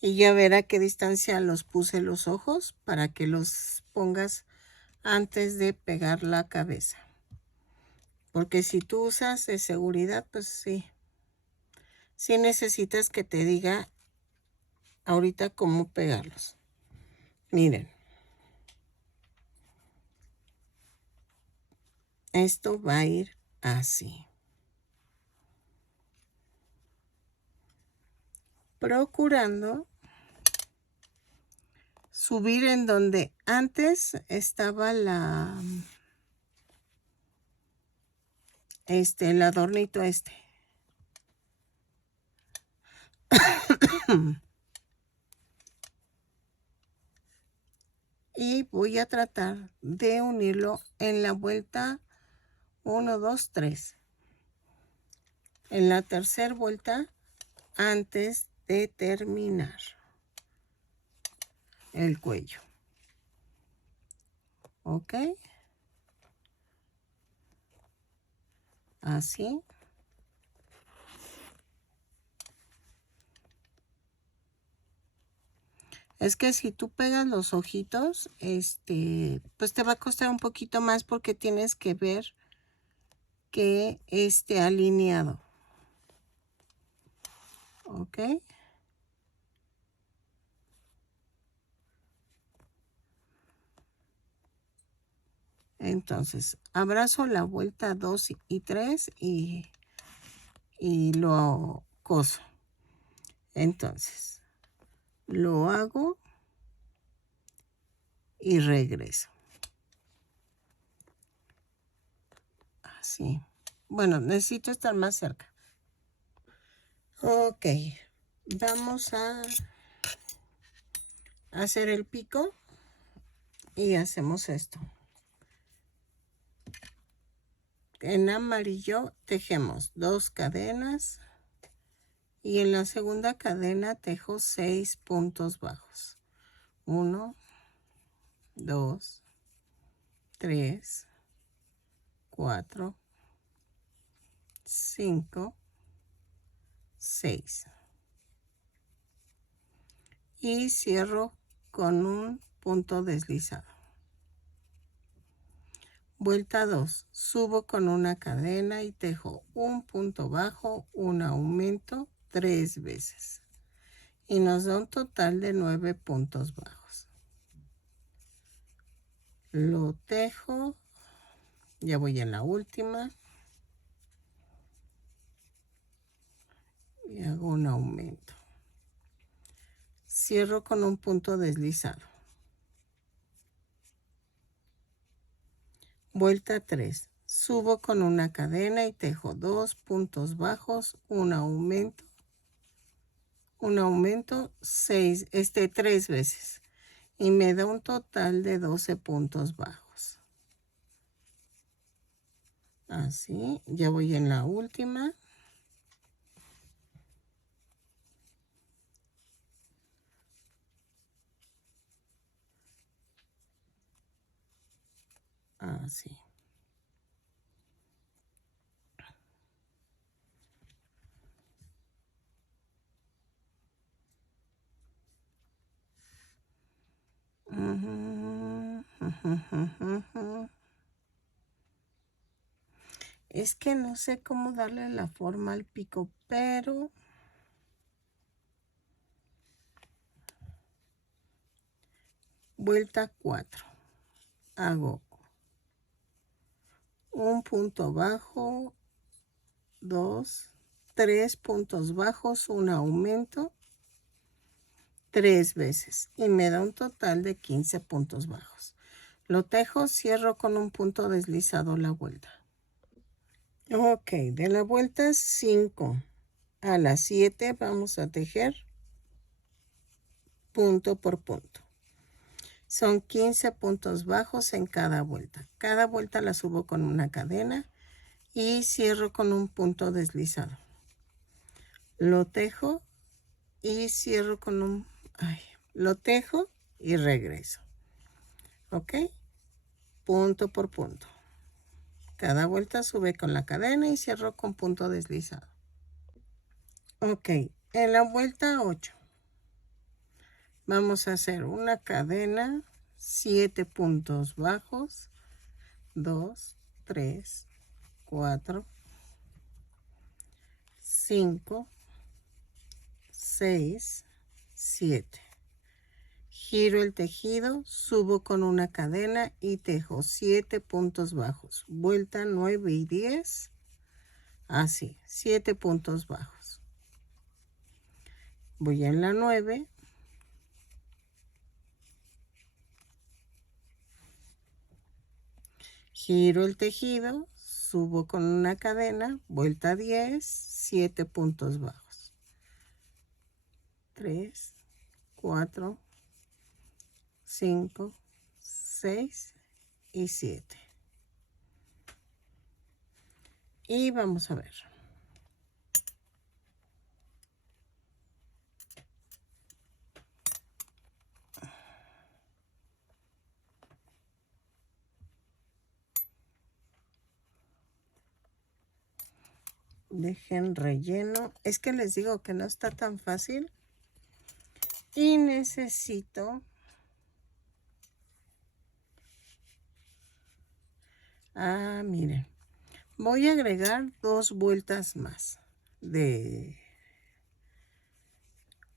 Y ya ver a qué distancia los puse los ojos para que los pongas antes de pegar la cabeza. Porque si tú usas de seguridad, pues sí. Sí necesitas que te diga ahorita cómo pegarlos. Miren. Esto va a ir así. Procurando subir en donde antes estaba el adornito este. Y voy a tratar de unirlo en la vuelta 1, 2, 3. En la tercera vuelta antes de terminar el cuello. ¿Ok? Así. Es que si tú pegas los ojitos, pues te va a costar un poquito más porque tienes que ver que esté alineado. ¿Ok? Entonces, abrazo la vuelta 2 y 3 y lo coso. Entonces, lo hago y regreso. Así. Bueno, necesito estar más cerca. Ok. Vamos a hacer el pico y hacemos esto. En amarillo tejemos 2 cadenas y en la segunda cadena tejo 6 puntos bajos. 1, 2, 3, 4, 5, 6. Y cierro con un punto deslizado. Vuelta 2. Subo con una cadena y tejo un punto bajo, un aumento 3 veces. Y nos da un total de 9 puntos bajos. Lo tejo. Ya voy en la última. Y hago un aumento. Cierro con un punto deslizado. Vuelta 3. Subo con una cadena y tejo 2 puntos bajos, un aumento 6, 3 veces. Y me da un total de 12 puntos bajos. Así, ya voy en la última. Así. Es que no sé cómo darle la forma al pico, pero vuelta 4. Hago un punto bajo, 2, 3 puntos bajos, un aumento, 3 veces y me da un total de 15 puntos bajos. Lo tejo, cierro con un punto deslizado la vuelta. Ok, de la vuelta 5 a la 7 vamos a tejer punto por punto. Son 15 puntos bajos en cada vuelta. Cada vuelta la subo con una cadena y cierro con un punto deslizado. Lo tejo y cierro con un... lo tejo y regreso. ¿Ok? Punto por punto. Cada vuelta sube con la cadena y cierro con punto deslizado. Ok, en la vuelta 8 vamos a hacer una cadena, 7 puntos bajos, 2, 3, 4, 5, 6, 7. Giro el tejido, subo con una cadena y tejo 7 puntos bajos. Vuelta 9 y 10. Así, 7 puntos bajos. Voy en la 9. Giro el tejido, subo con una cadena, vuelta 10, 7 puntos bajos. 3, 4, 5, 6 y 7. Y vamos a ver. Dejen relleno. Es que les digo que no está tan fácil. Y necesito... miren. Voy a agregar 2 vueltas más. De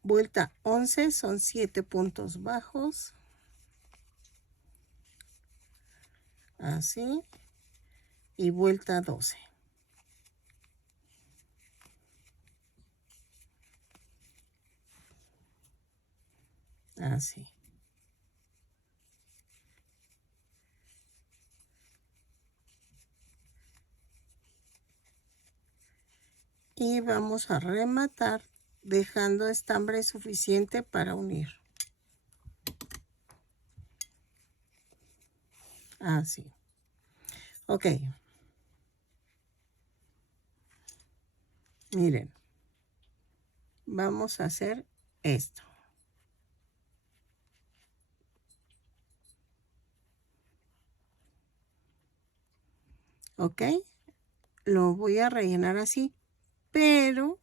vuelta 11 son 7 puntos bajos. Así. Y vuelta 12. Así. Y vamos a rematar dejando estambre suficiente para unir. Así. Ok. Miren. Vamos a hacer esto. Ok. Lo voy a rellenar así. Pero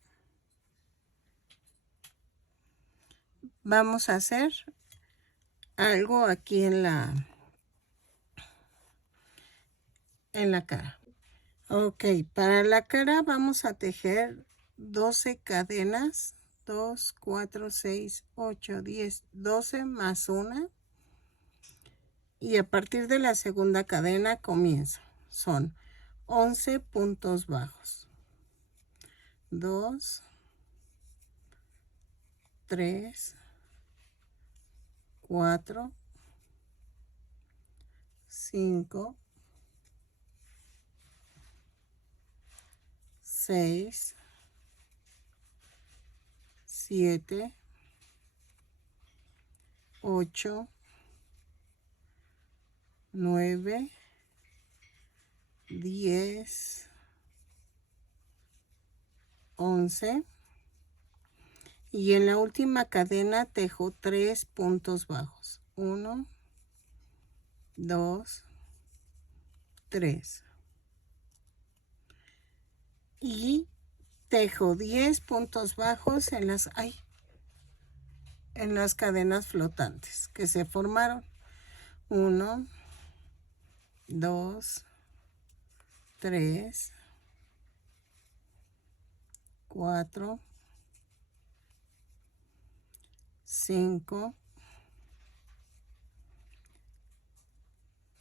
vamos a hacer algo aquí en la cara. Ok, para la cara vamos a tejer 12 cadenas. 2, 4, 6, 8, 10, 12 más una. Y a partir de la segunda cadena comienzo. Son 11 puntos bajos. 2, 3, 4, 5, 6, 7, 8, 9, 10, 11. Y en la última cadena tejo 3 puntos bajos. 1, 2, 3. Y tejo 10 puntos bajos en las cadenas flotantes que se formaron. 1, 2, 3, 4, 5,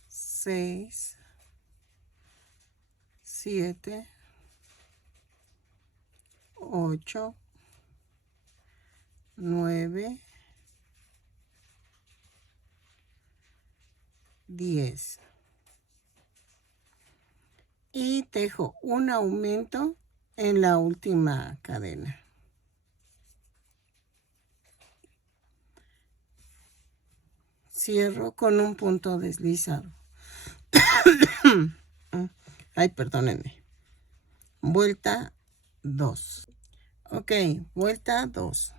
6, 7, 8, 9, 10. Y tejo un aumento en la última cadena. Cierro con un punto deslizado. Ay, perdónenme. Vuelta 2. Ok, vuelta 2.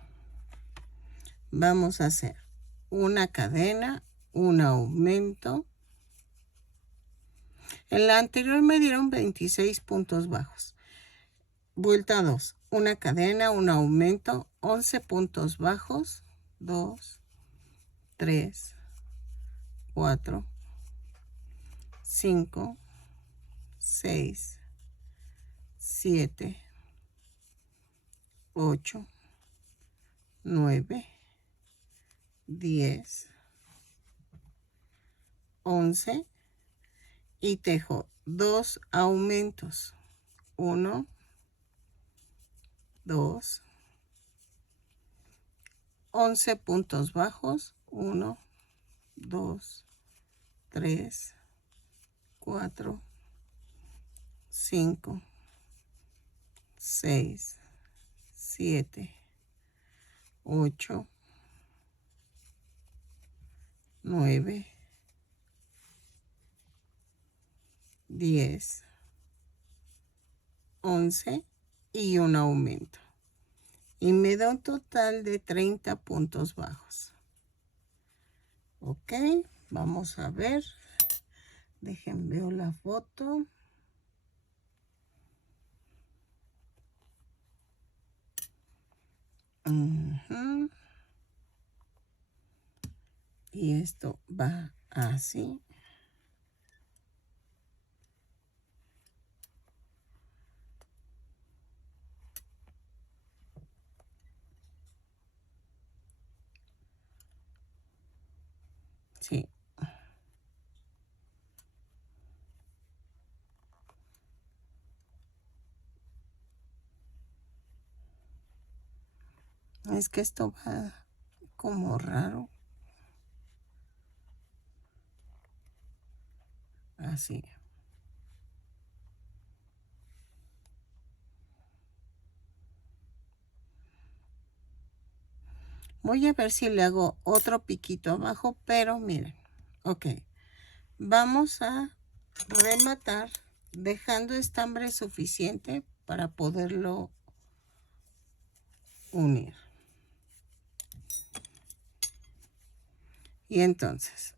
Vamos a hacer una cadena, un aumento. En la anterior me dieron 26 puntos bajos. Vuelta 2. Una cadena, un aumento, 11 puntos bajos. 2, 3, 4, 5, 6, 7, 8, 9, 10, 11 y tejo 2 aumentos. 1, 2, 11 puntos bajos. 1, 2, 3, 4, 5, 6, 7, 8, 9, 10, 11 y un aumento. Y me da un total de 30 puntos bajos. Ok, vamos a ver. Déjenme ver la foto. Y esto va así. Sí. Es que esto va como raro. Así. Voy a ver si le hago otro piquito abajo, pero miren. Ok. Vamos a rematar dejando estambre suficiente para poderlo unir. Y entonces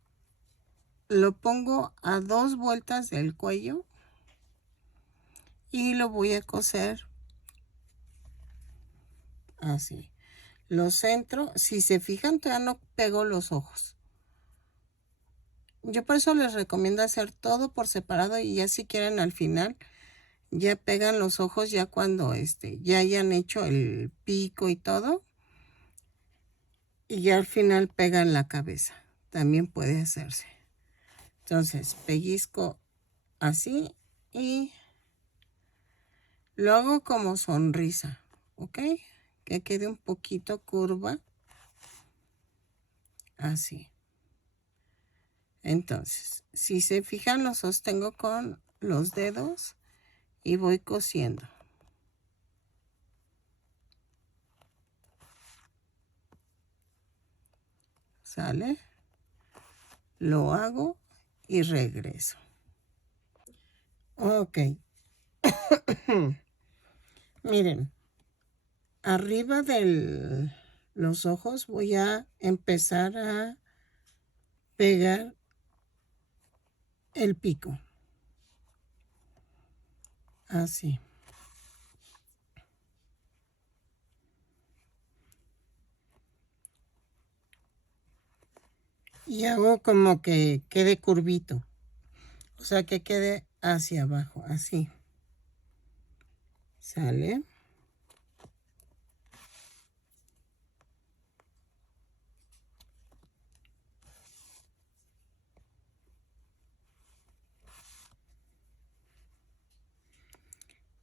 lo pongo a 2 vueltas del cuello y lo voy a coser así. Lo centro. Si se fijan, todavía no pego los ojos. Yo por eso les recomiendo hacer todo por separado y ya si quieren al final ya pegan los ojos ya cuando ya hayan hecho el pico y todo. Y ya al final pegan la cabeza. También puede hacerse. Entonces pellizco así y lo hago como sonrisa. ¿Ok? Que quede un poquito curva. Así. Entonces, si se fijan, lo sostengo con los dedos y voy cosiendo. ¿Sale? Lo hago y regreso. Ok. Miren, arriba de los ojos voy a empezar a pegar el pico. Así. Y hago como que quede curvito. O sea, que quede hacia abajo, así. ¿Sale?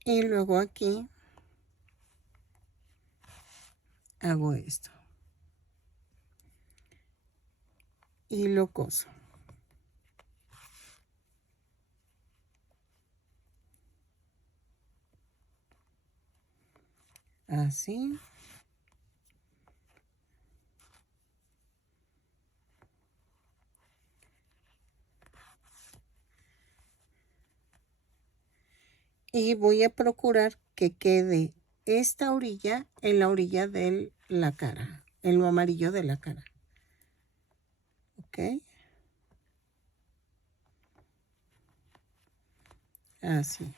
Y luego aquí hago esto. Y lo coso. Así. Y voy a procurar que quede esta orilla en la orilla de la cara, en lo amarillo de la cara. ¿Ok? Así.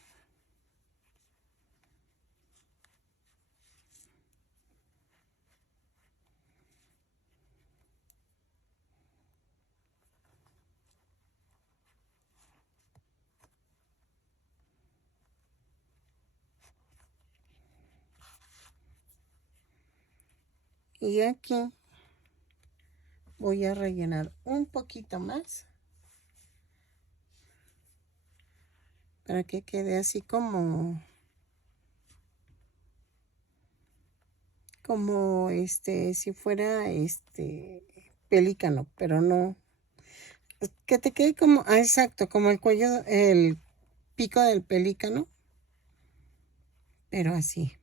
Y aquí voy a rellenar un poquito más para que quede así como si fuera pelícano, pero no, que te quede como, exacto, como el cuello, el pico del pelícano, pero así.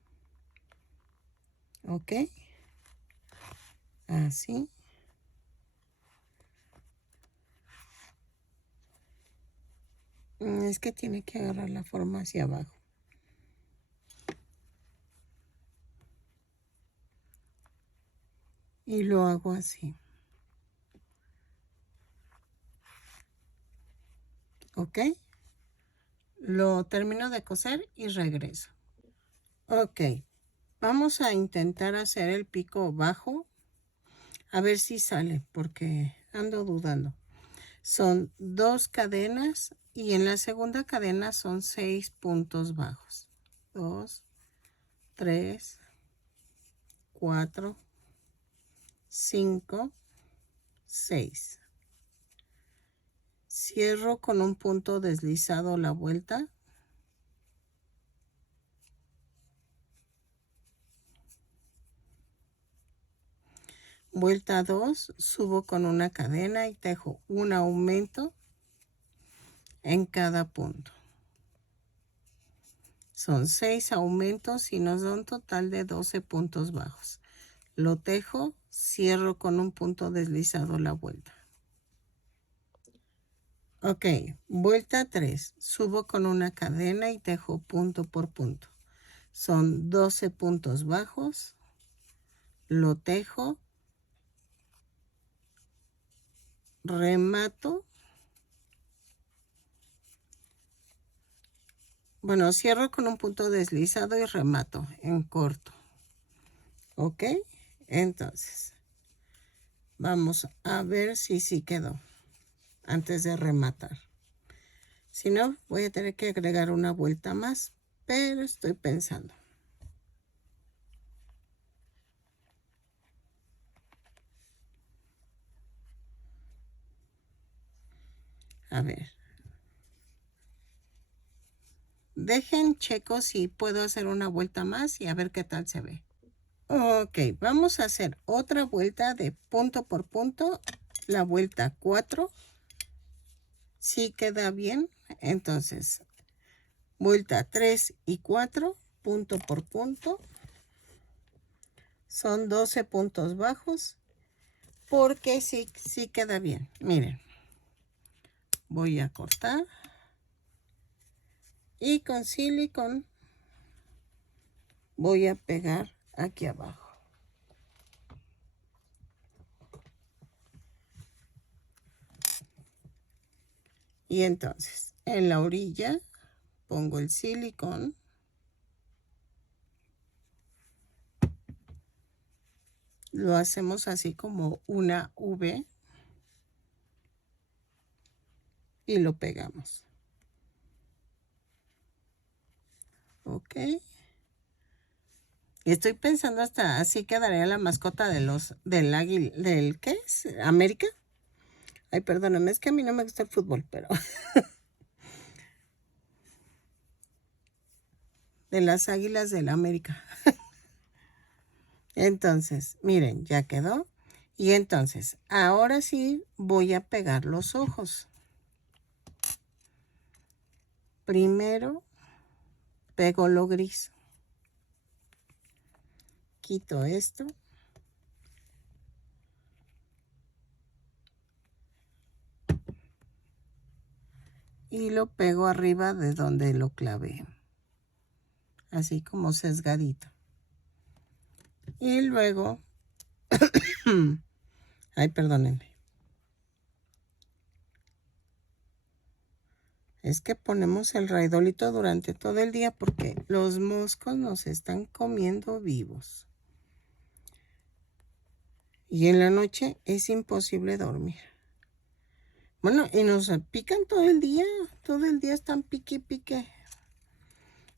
¿Ok? Así. Es que tiene que agarrar la forma hacia abajo. Y lo hago así. ¿Ok? Lo termino de coser y regreso. Ok. Vamos a intentar hacer el pico bajo. A ver si sale, porque ando dudando. Son 2 cadenas y en la segunda cadena son 6 puntos bajos. 2, 3, 4, 5, 6. Cierro con un punto deslizado la vuelta. Vuelta 2, subo con una cadena y tejo un aumento en cada punto. Son 6 aumentos y nos da un total de 12 puntos bajos. Lo tejo, cierro con un punto deslizado la vuelta. Ok, vuelta 3, subo con una cadena y tejo punto por punto. Son 12 puntos bajos, lo tejo, remato. Bueno, cierro con un punto deslizado y remato en corto. Ok, entonces vamos a ver si sí quedó antes de rematar. Si no, voy a tener que agregar una vuelta más, pero estoy pensando. A ver. Dejen checo si puedo hacer una vuelta más y a ver qué tal se ve. Ok, vamos a hacer otra vuelta de punto por punto. La vuelta 4. Si queda bien, entonces vuelta 3 y 4, punto por punto. Son 12 puntos bajos porque sí queda bien. Miren, voy a cortar y con silicón voy a pegar aquí abajo. Y entonces en la orilla pongo el silicón. Lo hacemos así como una V. y lo pegamos. Ok. Y estoy pensando hasta así quedaría la mascota del águila, ¿qué es? ¿América? Ay, perdóname, es que a mí no me gusta el fútbol, pero de las Águilas del América. Entonces, miren, ya quedó. Y entonces, ahora sí voy a pegar los ojos. Primero, pego lo gris. Quito esto. Y lo pego arriba de donde lo clavé. Así como sesgadito. Y luego, ay, perdónenme. Es que ponemos el raidolito durante todo el día porque los moscos nos están comiendo vivos. Y en la noche es imposible dormir. Bueno, y nos pican todo el día están pique y pique.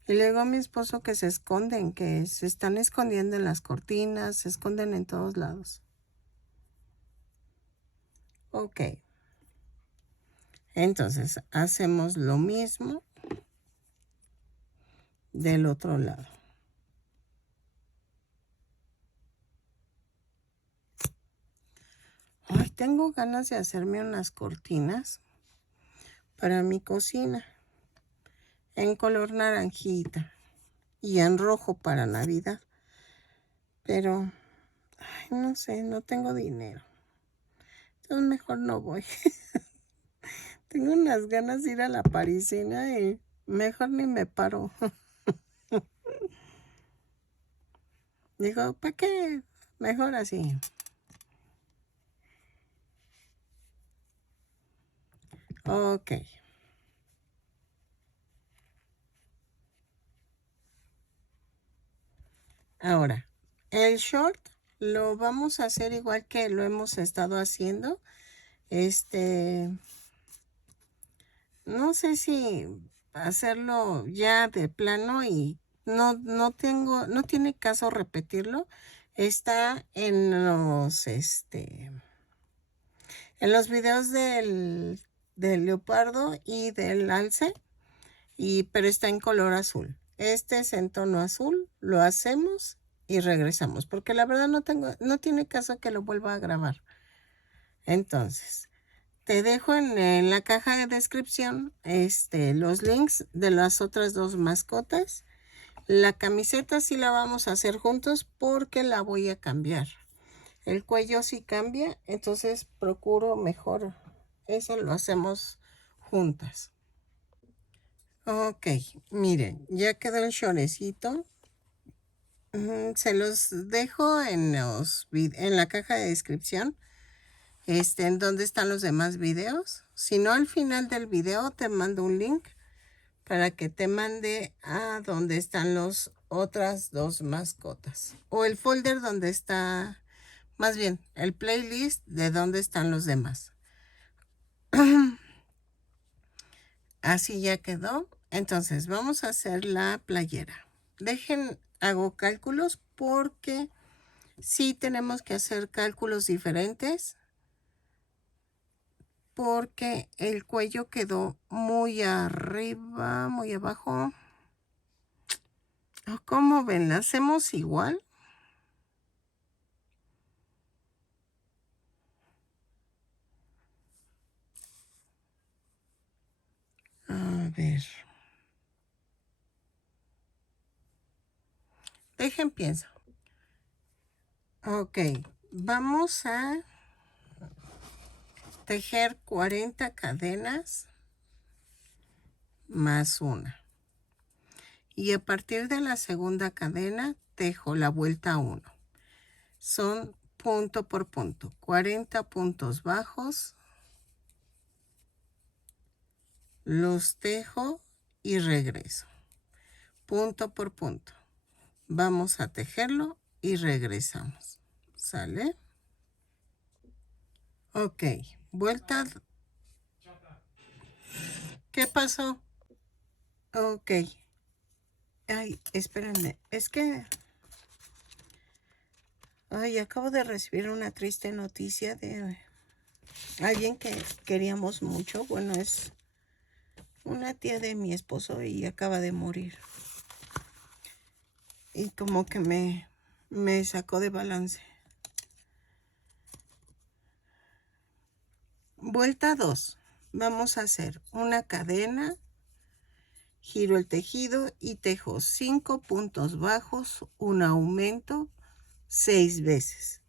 Y luego a mi esposo que se esconden, que se están escondiendo en las cortinas, se esconden en todos lados. Ok. Entonces, hacemos lo mismo del otro lado. Ay, tengo ganas de hacerme unas cortinas para mi cocina en color naranjita y en rojo para Navidad. Pero, ay, no sé, no tengo dinero. Entonces mejor no voy. Tengo unas ganas de ir a la parisina y mejor ni me paro. Digo, ¿para qué? Mejor así. Ok. Ahora, el short lo vamos a hacer igual que lo hemos estado haciendo. No sé si hacerlo ya de plano y no tiene caso repetirlo. Está en los videos del leopardo y del alce, pero está en color azul. Este es en tono azul, lo hacemos y regresamos, porque la verdad no tiene caso que lo vuelva a grabar. Entonces, te dejo en la caja de descripción los links de las otras dos mascotas. La camiseta sí la vamos a hacer juntos porque la voy a cambiar. El cuello sí cambia, entonces procuro mejor. Eso lo hacemos juntas. Ok, miren, ya quedó el shorecito. Se los dejo en la caja de descripción. En donde están los demás videos. Si no, al final del video te mando un link para que te mande a donde están las otras dos mascotas. O el folder donde está, más bien, el playlist de donde están los demás. Así ya quedó. Entonces, vamos a hacer la playera. Hago cálculos porque sí tenemos que hacer cálculos diferentes. Porque el cuello quedó muy arriba, muy abajo. ¿Cómo ven? ¿La hacemos igual? A ver. Pienso. Ok, vamos a tejer 40 cadenas más una. Y a partir de la segunda cadena, tejo la vuelta 1. Son punto por punto, 40 puntos bajos. Los tejo y regreso. Punto por punto. Vamos a tejerlo y regresamos. ¿Sale? Ok, vuelta. ¿Qué pasó? Ok. Ay, espérenme. Es que... Ay, acabo de recibir una triste noticia de alguien que queríamos mucho. Bueno, es una tía de mi esposo y acaba de morir. Y como que me sacó de balance. Vuelta 2. Vamos a hacer una cadena, giro el tejido y tejo 5 puntos bajos, un aumento 6 veces.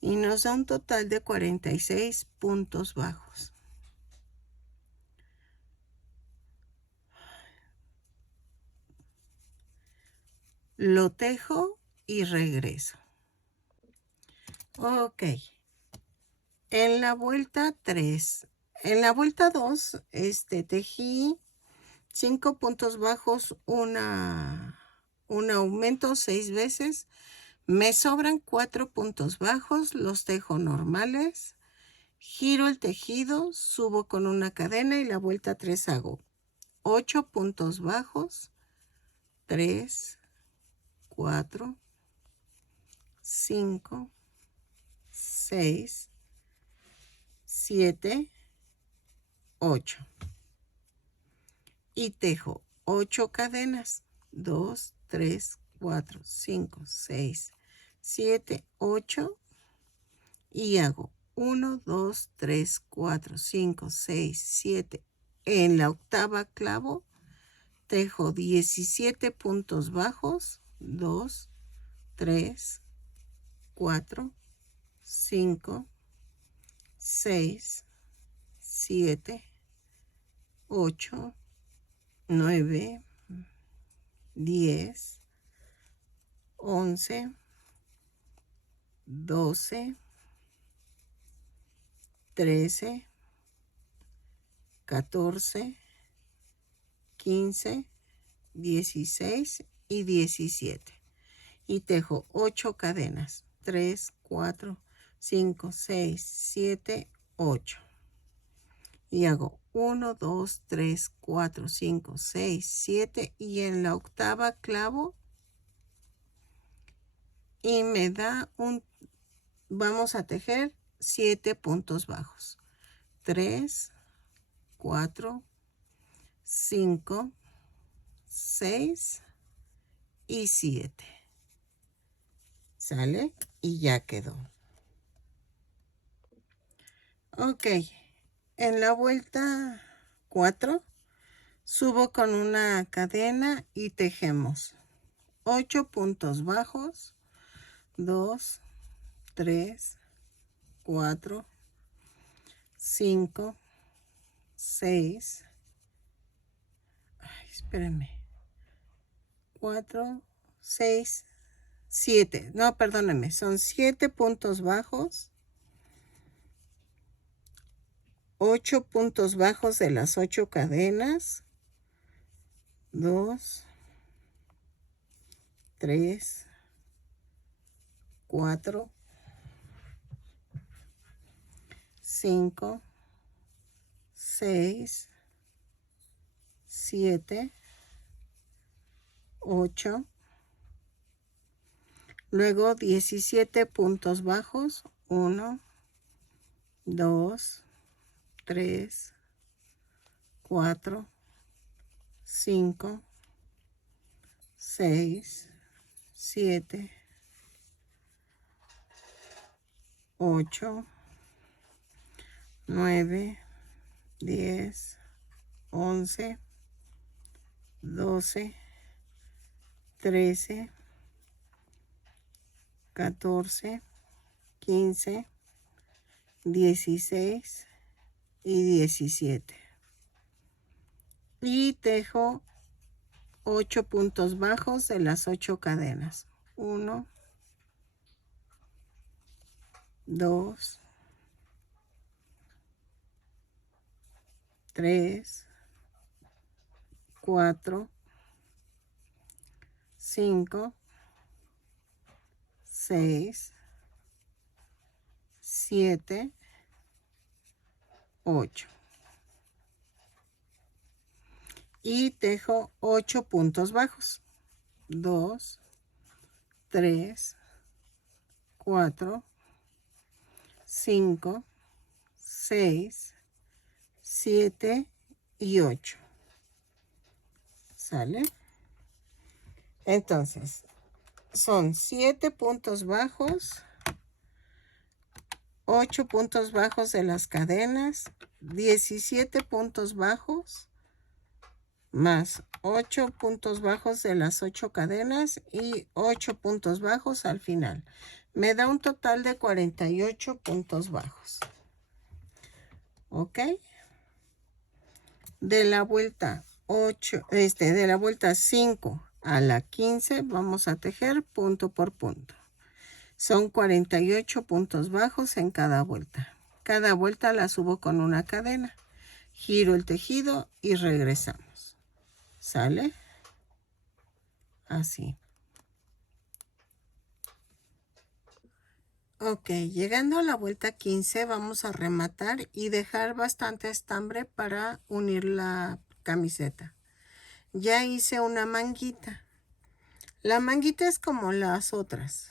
Y nos da un total de 46 puntos bajos. Lo tejo y regreso. Ok. En la vuelta 3. En la vuelta 2, tejí 5 puntos bajos, un aumento 6 veces. Me sobran 4 puntos bajos, los tejo normales. Giro el tejido, subo con una cadena y la vuelta 3 hago 8 puntos bajos, 3, 4, 5, 6, 7, 8. Y tejo 8 cadenas. 2, 3, 4, 5, 6, 7, 8. Y hago 1, 2, 3, 4, 5, 6, 7. En la octava clavo tejo 17 puntos bajos. 2, 3, 4, 5, 6, 7, 8, 9, 10, 11, 12, 13, 14, 15, 16 y 17. Y tejo 8 cadenas. 3, 4, 5, 6, 7, 8. Y hago 1, 2, 3, 4, 5, 6, 7. Y en la octava clavo. Y me da vamos a tejer 7 puntos bajos. 3, 4, 5, 6 y 7. ¿Sale? Y ya quedó. Ok. En la vuelta 4 subo con una cadena y tejemos 8 puntos bajos. 2, 3, 4, 5, 6. Ay, espérenme. 4, 6, 7. No, perdónenme. Son 7 puntos bajos. 8 puntos bajos de las 8 cadenas. 2, 3, 4, 5, 6, 7, 8. Luego 17 puntos bajos. 1, 2, 3, 4, 5, 6, 7, 8, 9, 10, 11, 12, 13, 14, 15, 16 y 17. Y tejo 8 puntos bajos de las 8 cadenas. 1, 2, 3, 4, 5, 6, 7, 8. y tejo 8 puntos bajos. 2, 3, 4, 5, 6, 7 y 8. ¿Sale? Entonces, son 7 puntos bajos, 8 puntos bajos de las cadenas, 17 puntos bajos, más 8 puntos bajos de las 8 cadenas y 8 puntos bajos al final. Me da un total de 48 puntos bajos. ¿Ok? De la vuelta 8, de la vuelta 5 a la 15 vamos a tejer punto por punto. Son 48 puntos bajos en cada vuelta. Cada vuelta la subo con una cadena. Giro el tejido y regresamos. ¿Sale? Así. Ok, llegando a la vuelta 15 vamos a rematar y dejar bastante estambre para unir la camiseta. Ya hice una manguita. La manguita es como las otras.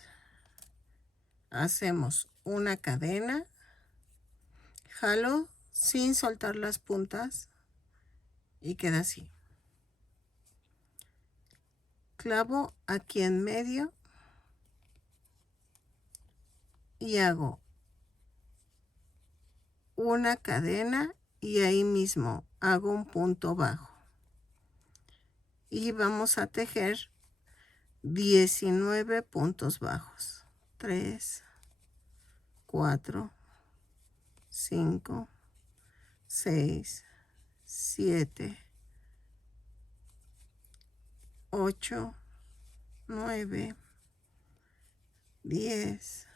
Hacemos una cadena, jalo sin soltar las puntas y queda así. Clavo aquí en medio y hago una cadena y ahí mismo hago un punto bajo. Y vamos a tejer 19 puntos bajos. 3, 4, 5, 6, 7, 8, 9, 10,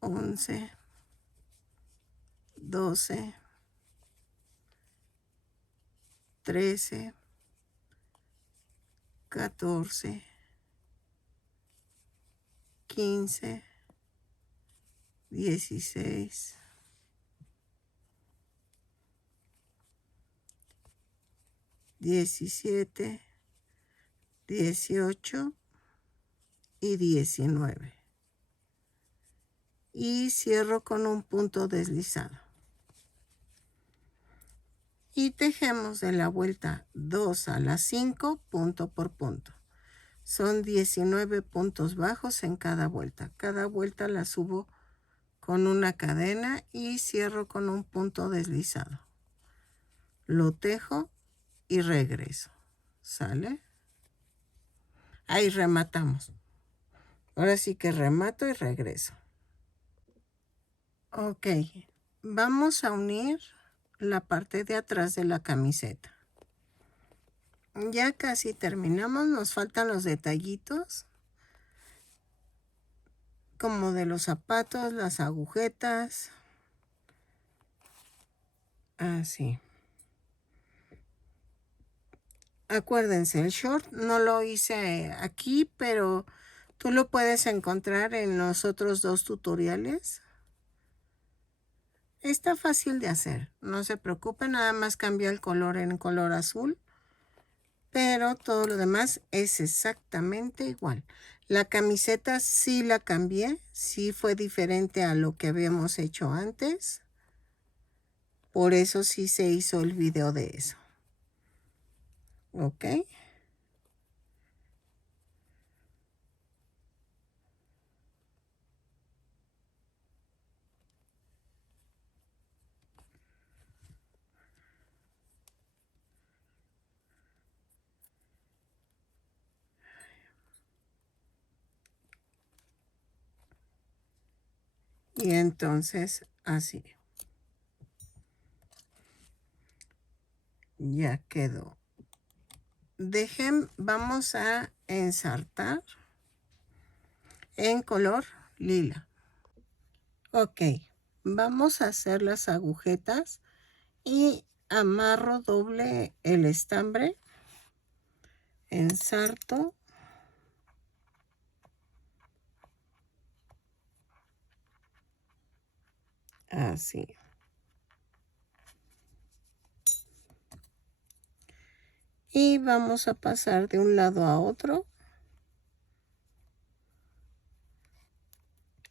11, 12, 13, 14, 15, 16, 17, 18 y 19. Y cierro con un punto deslizado. Y tejemos de la vuelta 2 a la 5 punto por punto. Son 19 puntos bajos en cada vuelta. Cada vuelta la subo con una cadena y cierro con un punto deslizado. Lo tejo y regreso. ¿Sale? Ahí rematamos. Ahora sí que remato y regreso. Ok, vamos a unir la parte de atrás de la camiseta. Ya casi terminamos, nos faltan los detallitos como de los zapatos, las agujetas. Así. Acuérdense, el short no lo hice aquí, pero tú lo puedes encontrar en los otros 2 tutoriales. Está fácil de hacer, no se preocupen, nada más cambia el color en color azul, pero todo lo demás es exactamente igual. La camiseta sí la cambié, sí fue diferente a lo que habíamos hecho antes, por eso sí se hizo el video de eso. ¿Ok? Y entonces así. Ya quedó. Vamos a ensartar en color lila. Ok, vamos a hacer las agujetas y amarro doble el estambre, ensarto, así. Y vamos a pasar de un lado a otro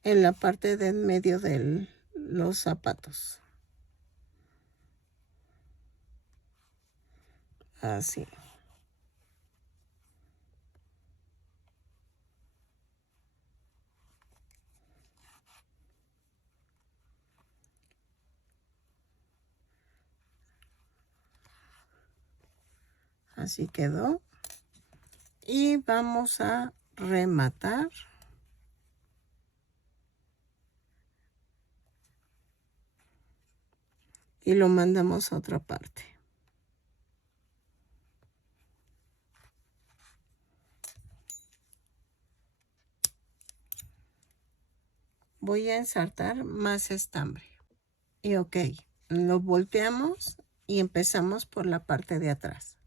en la parte de en medio de los zapatos. Así. Así quedó. Y vamos a rematar. Y lo mandamos a otra parte. Voy a ensartar más estambre. Y ok, lo volteamos y empezamos por la parte de atrás.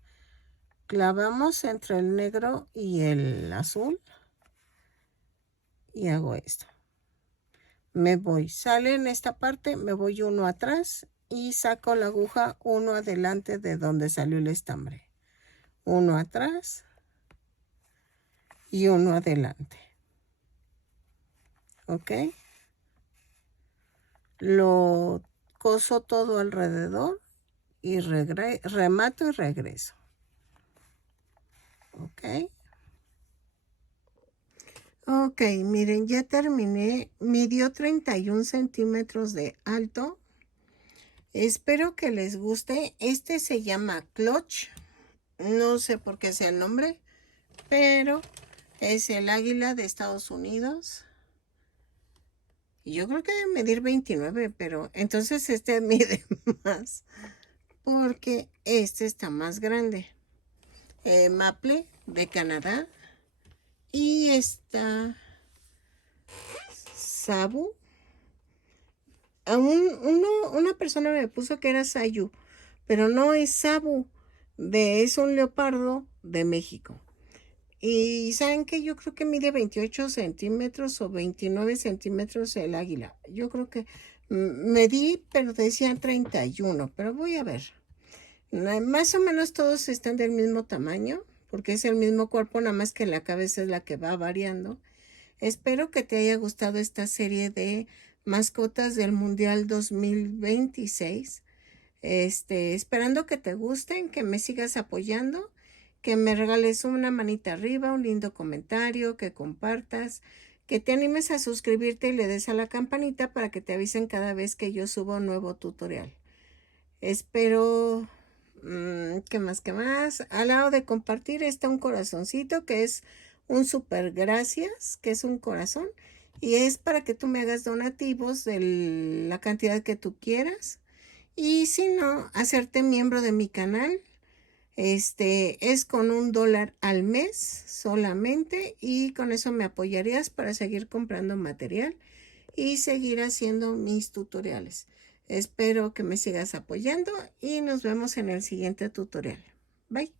Clavamos entre el negro y el azul. Y hago esto. Me voy, sale en esta parte, me voy uno atrás y saco la aguja uno adelante de donde salió el estambre. Uno atrás y uno adelante. ¿Ok? Lo coso todo alrededor y remato y regreso. ¿Ok? Ok, miren, ya terminé. Midió 31 centímetros de alto. Espero que les guste. Este se llama Clutch. No sé por qué sea el nombre, pero es el águila de Estados Unidos. Yo creo que debe medir 29, pero entonces este mide más porque este está más grande. Maple de Canadá. Y esta Sabu. Una persona me puso que era Sayu, pero no es Sabu. Es un leopardo de México. Y saben que yo creo que mide 28 centímetros o 29 centímetros el águila. Yo creo que medí, pero decían 31, pero voy a ver. Más o menos todos están del mismo tamaño, porque es el mismo cuerpo, nada más que la cabeza es la que va variando. Espero que te haya gustado esta serie de mascotas del Mundial 2026. Esperando que te gusten, que me sigas apoyando, que me regales una manita arriba, un lindo comentario, que compartas, que te animes a suscribirte y le des a la campanita para que te avisen cada vez que yo suba un nuevo tutorial. Espero, ¿qué más? ¿Qué más? Al lado de compartir está un corazoncito que es un super gracias, que es un corazón, y es para que tú me hagas donativos de la cantidad que tú quieras. Y si no, hacerte miembro de mi canal. Es con $1 al mes solamente y con eso me apoyarías para seguir comprando material y seguir haciendo mis tutoriales. Espero que me sigas apoyando y nos vemos en el siguiente tutorial. Bye.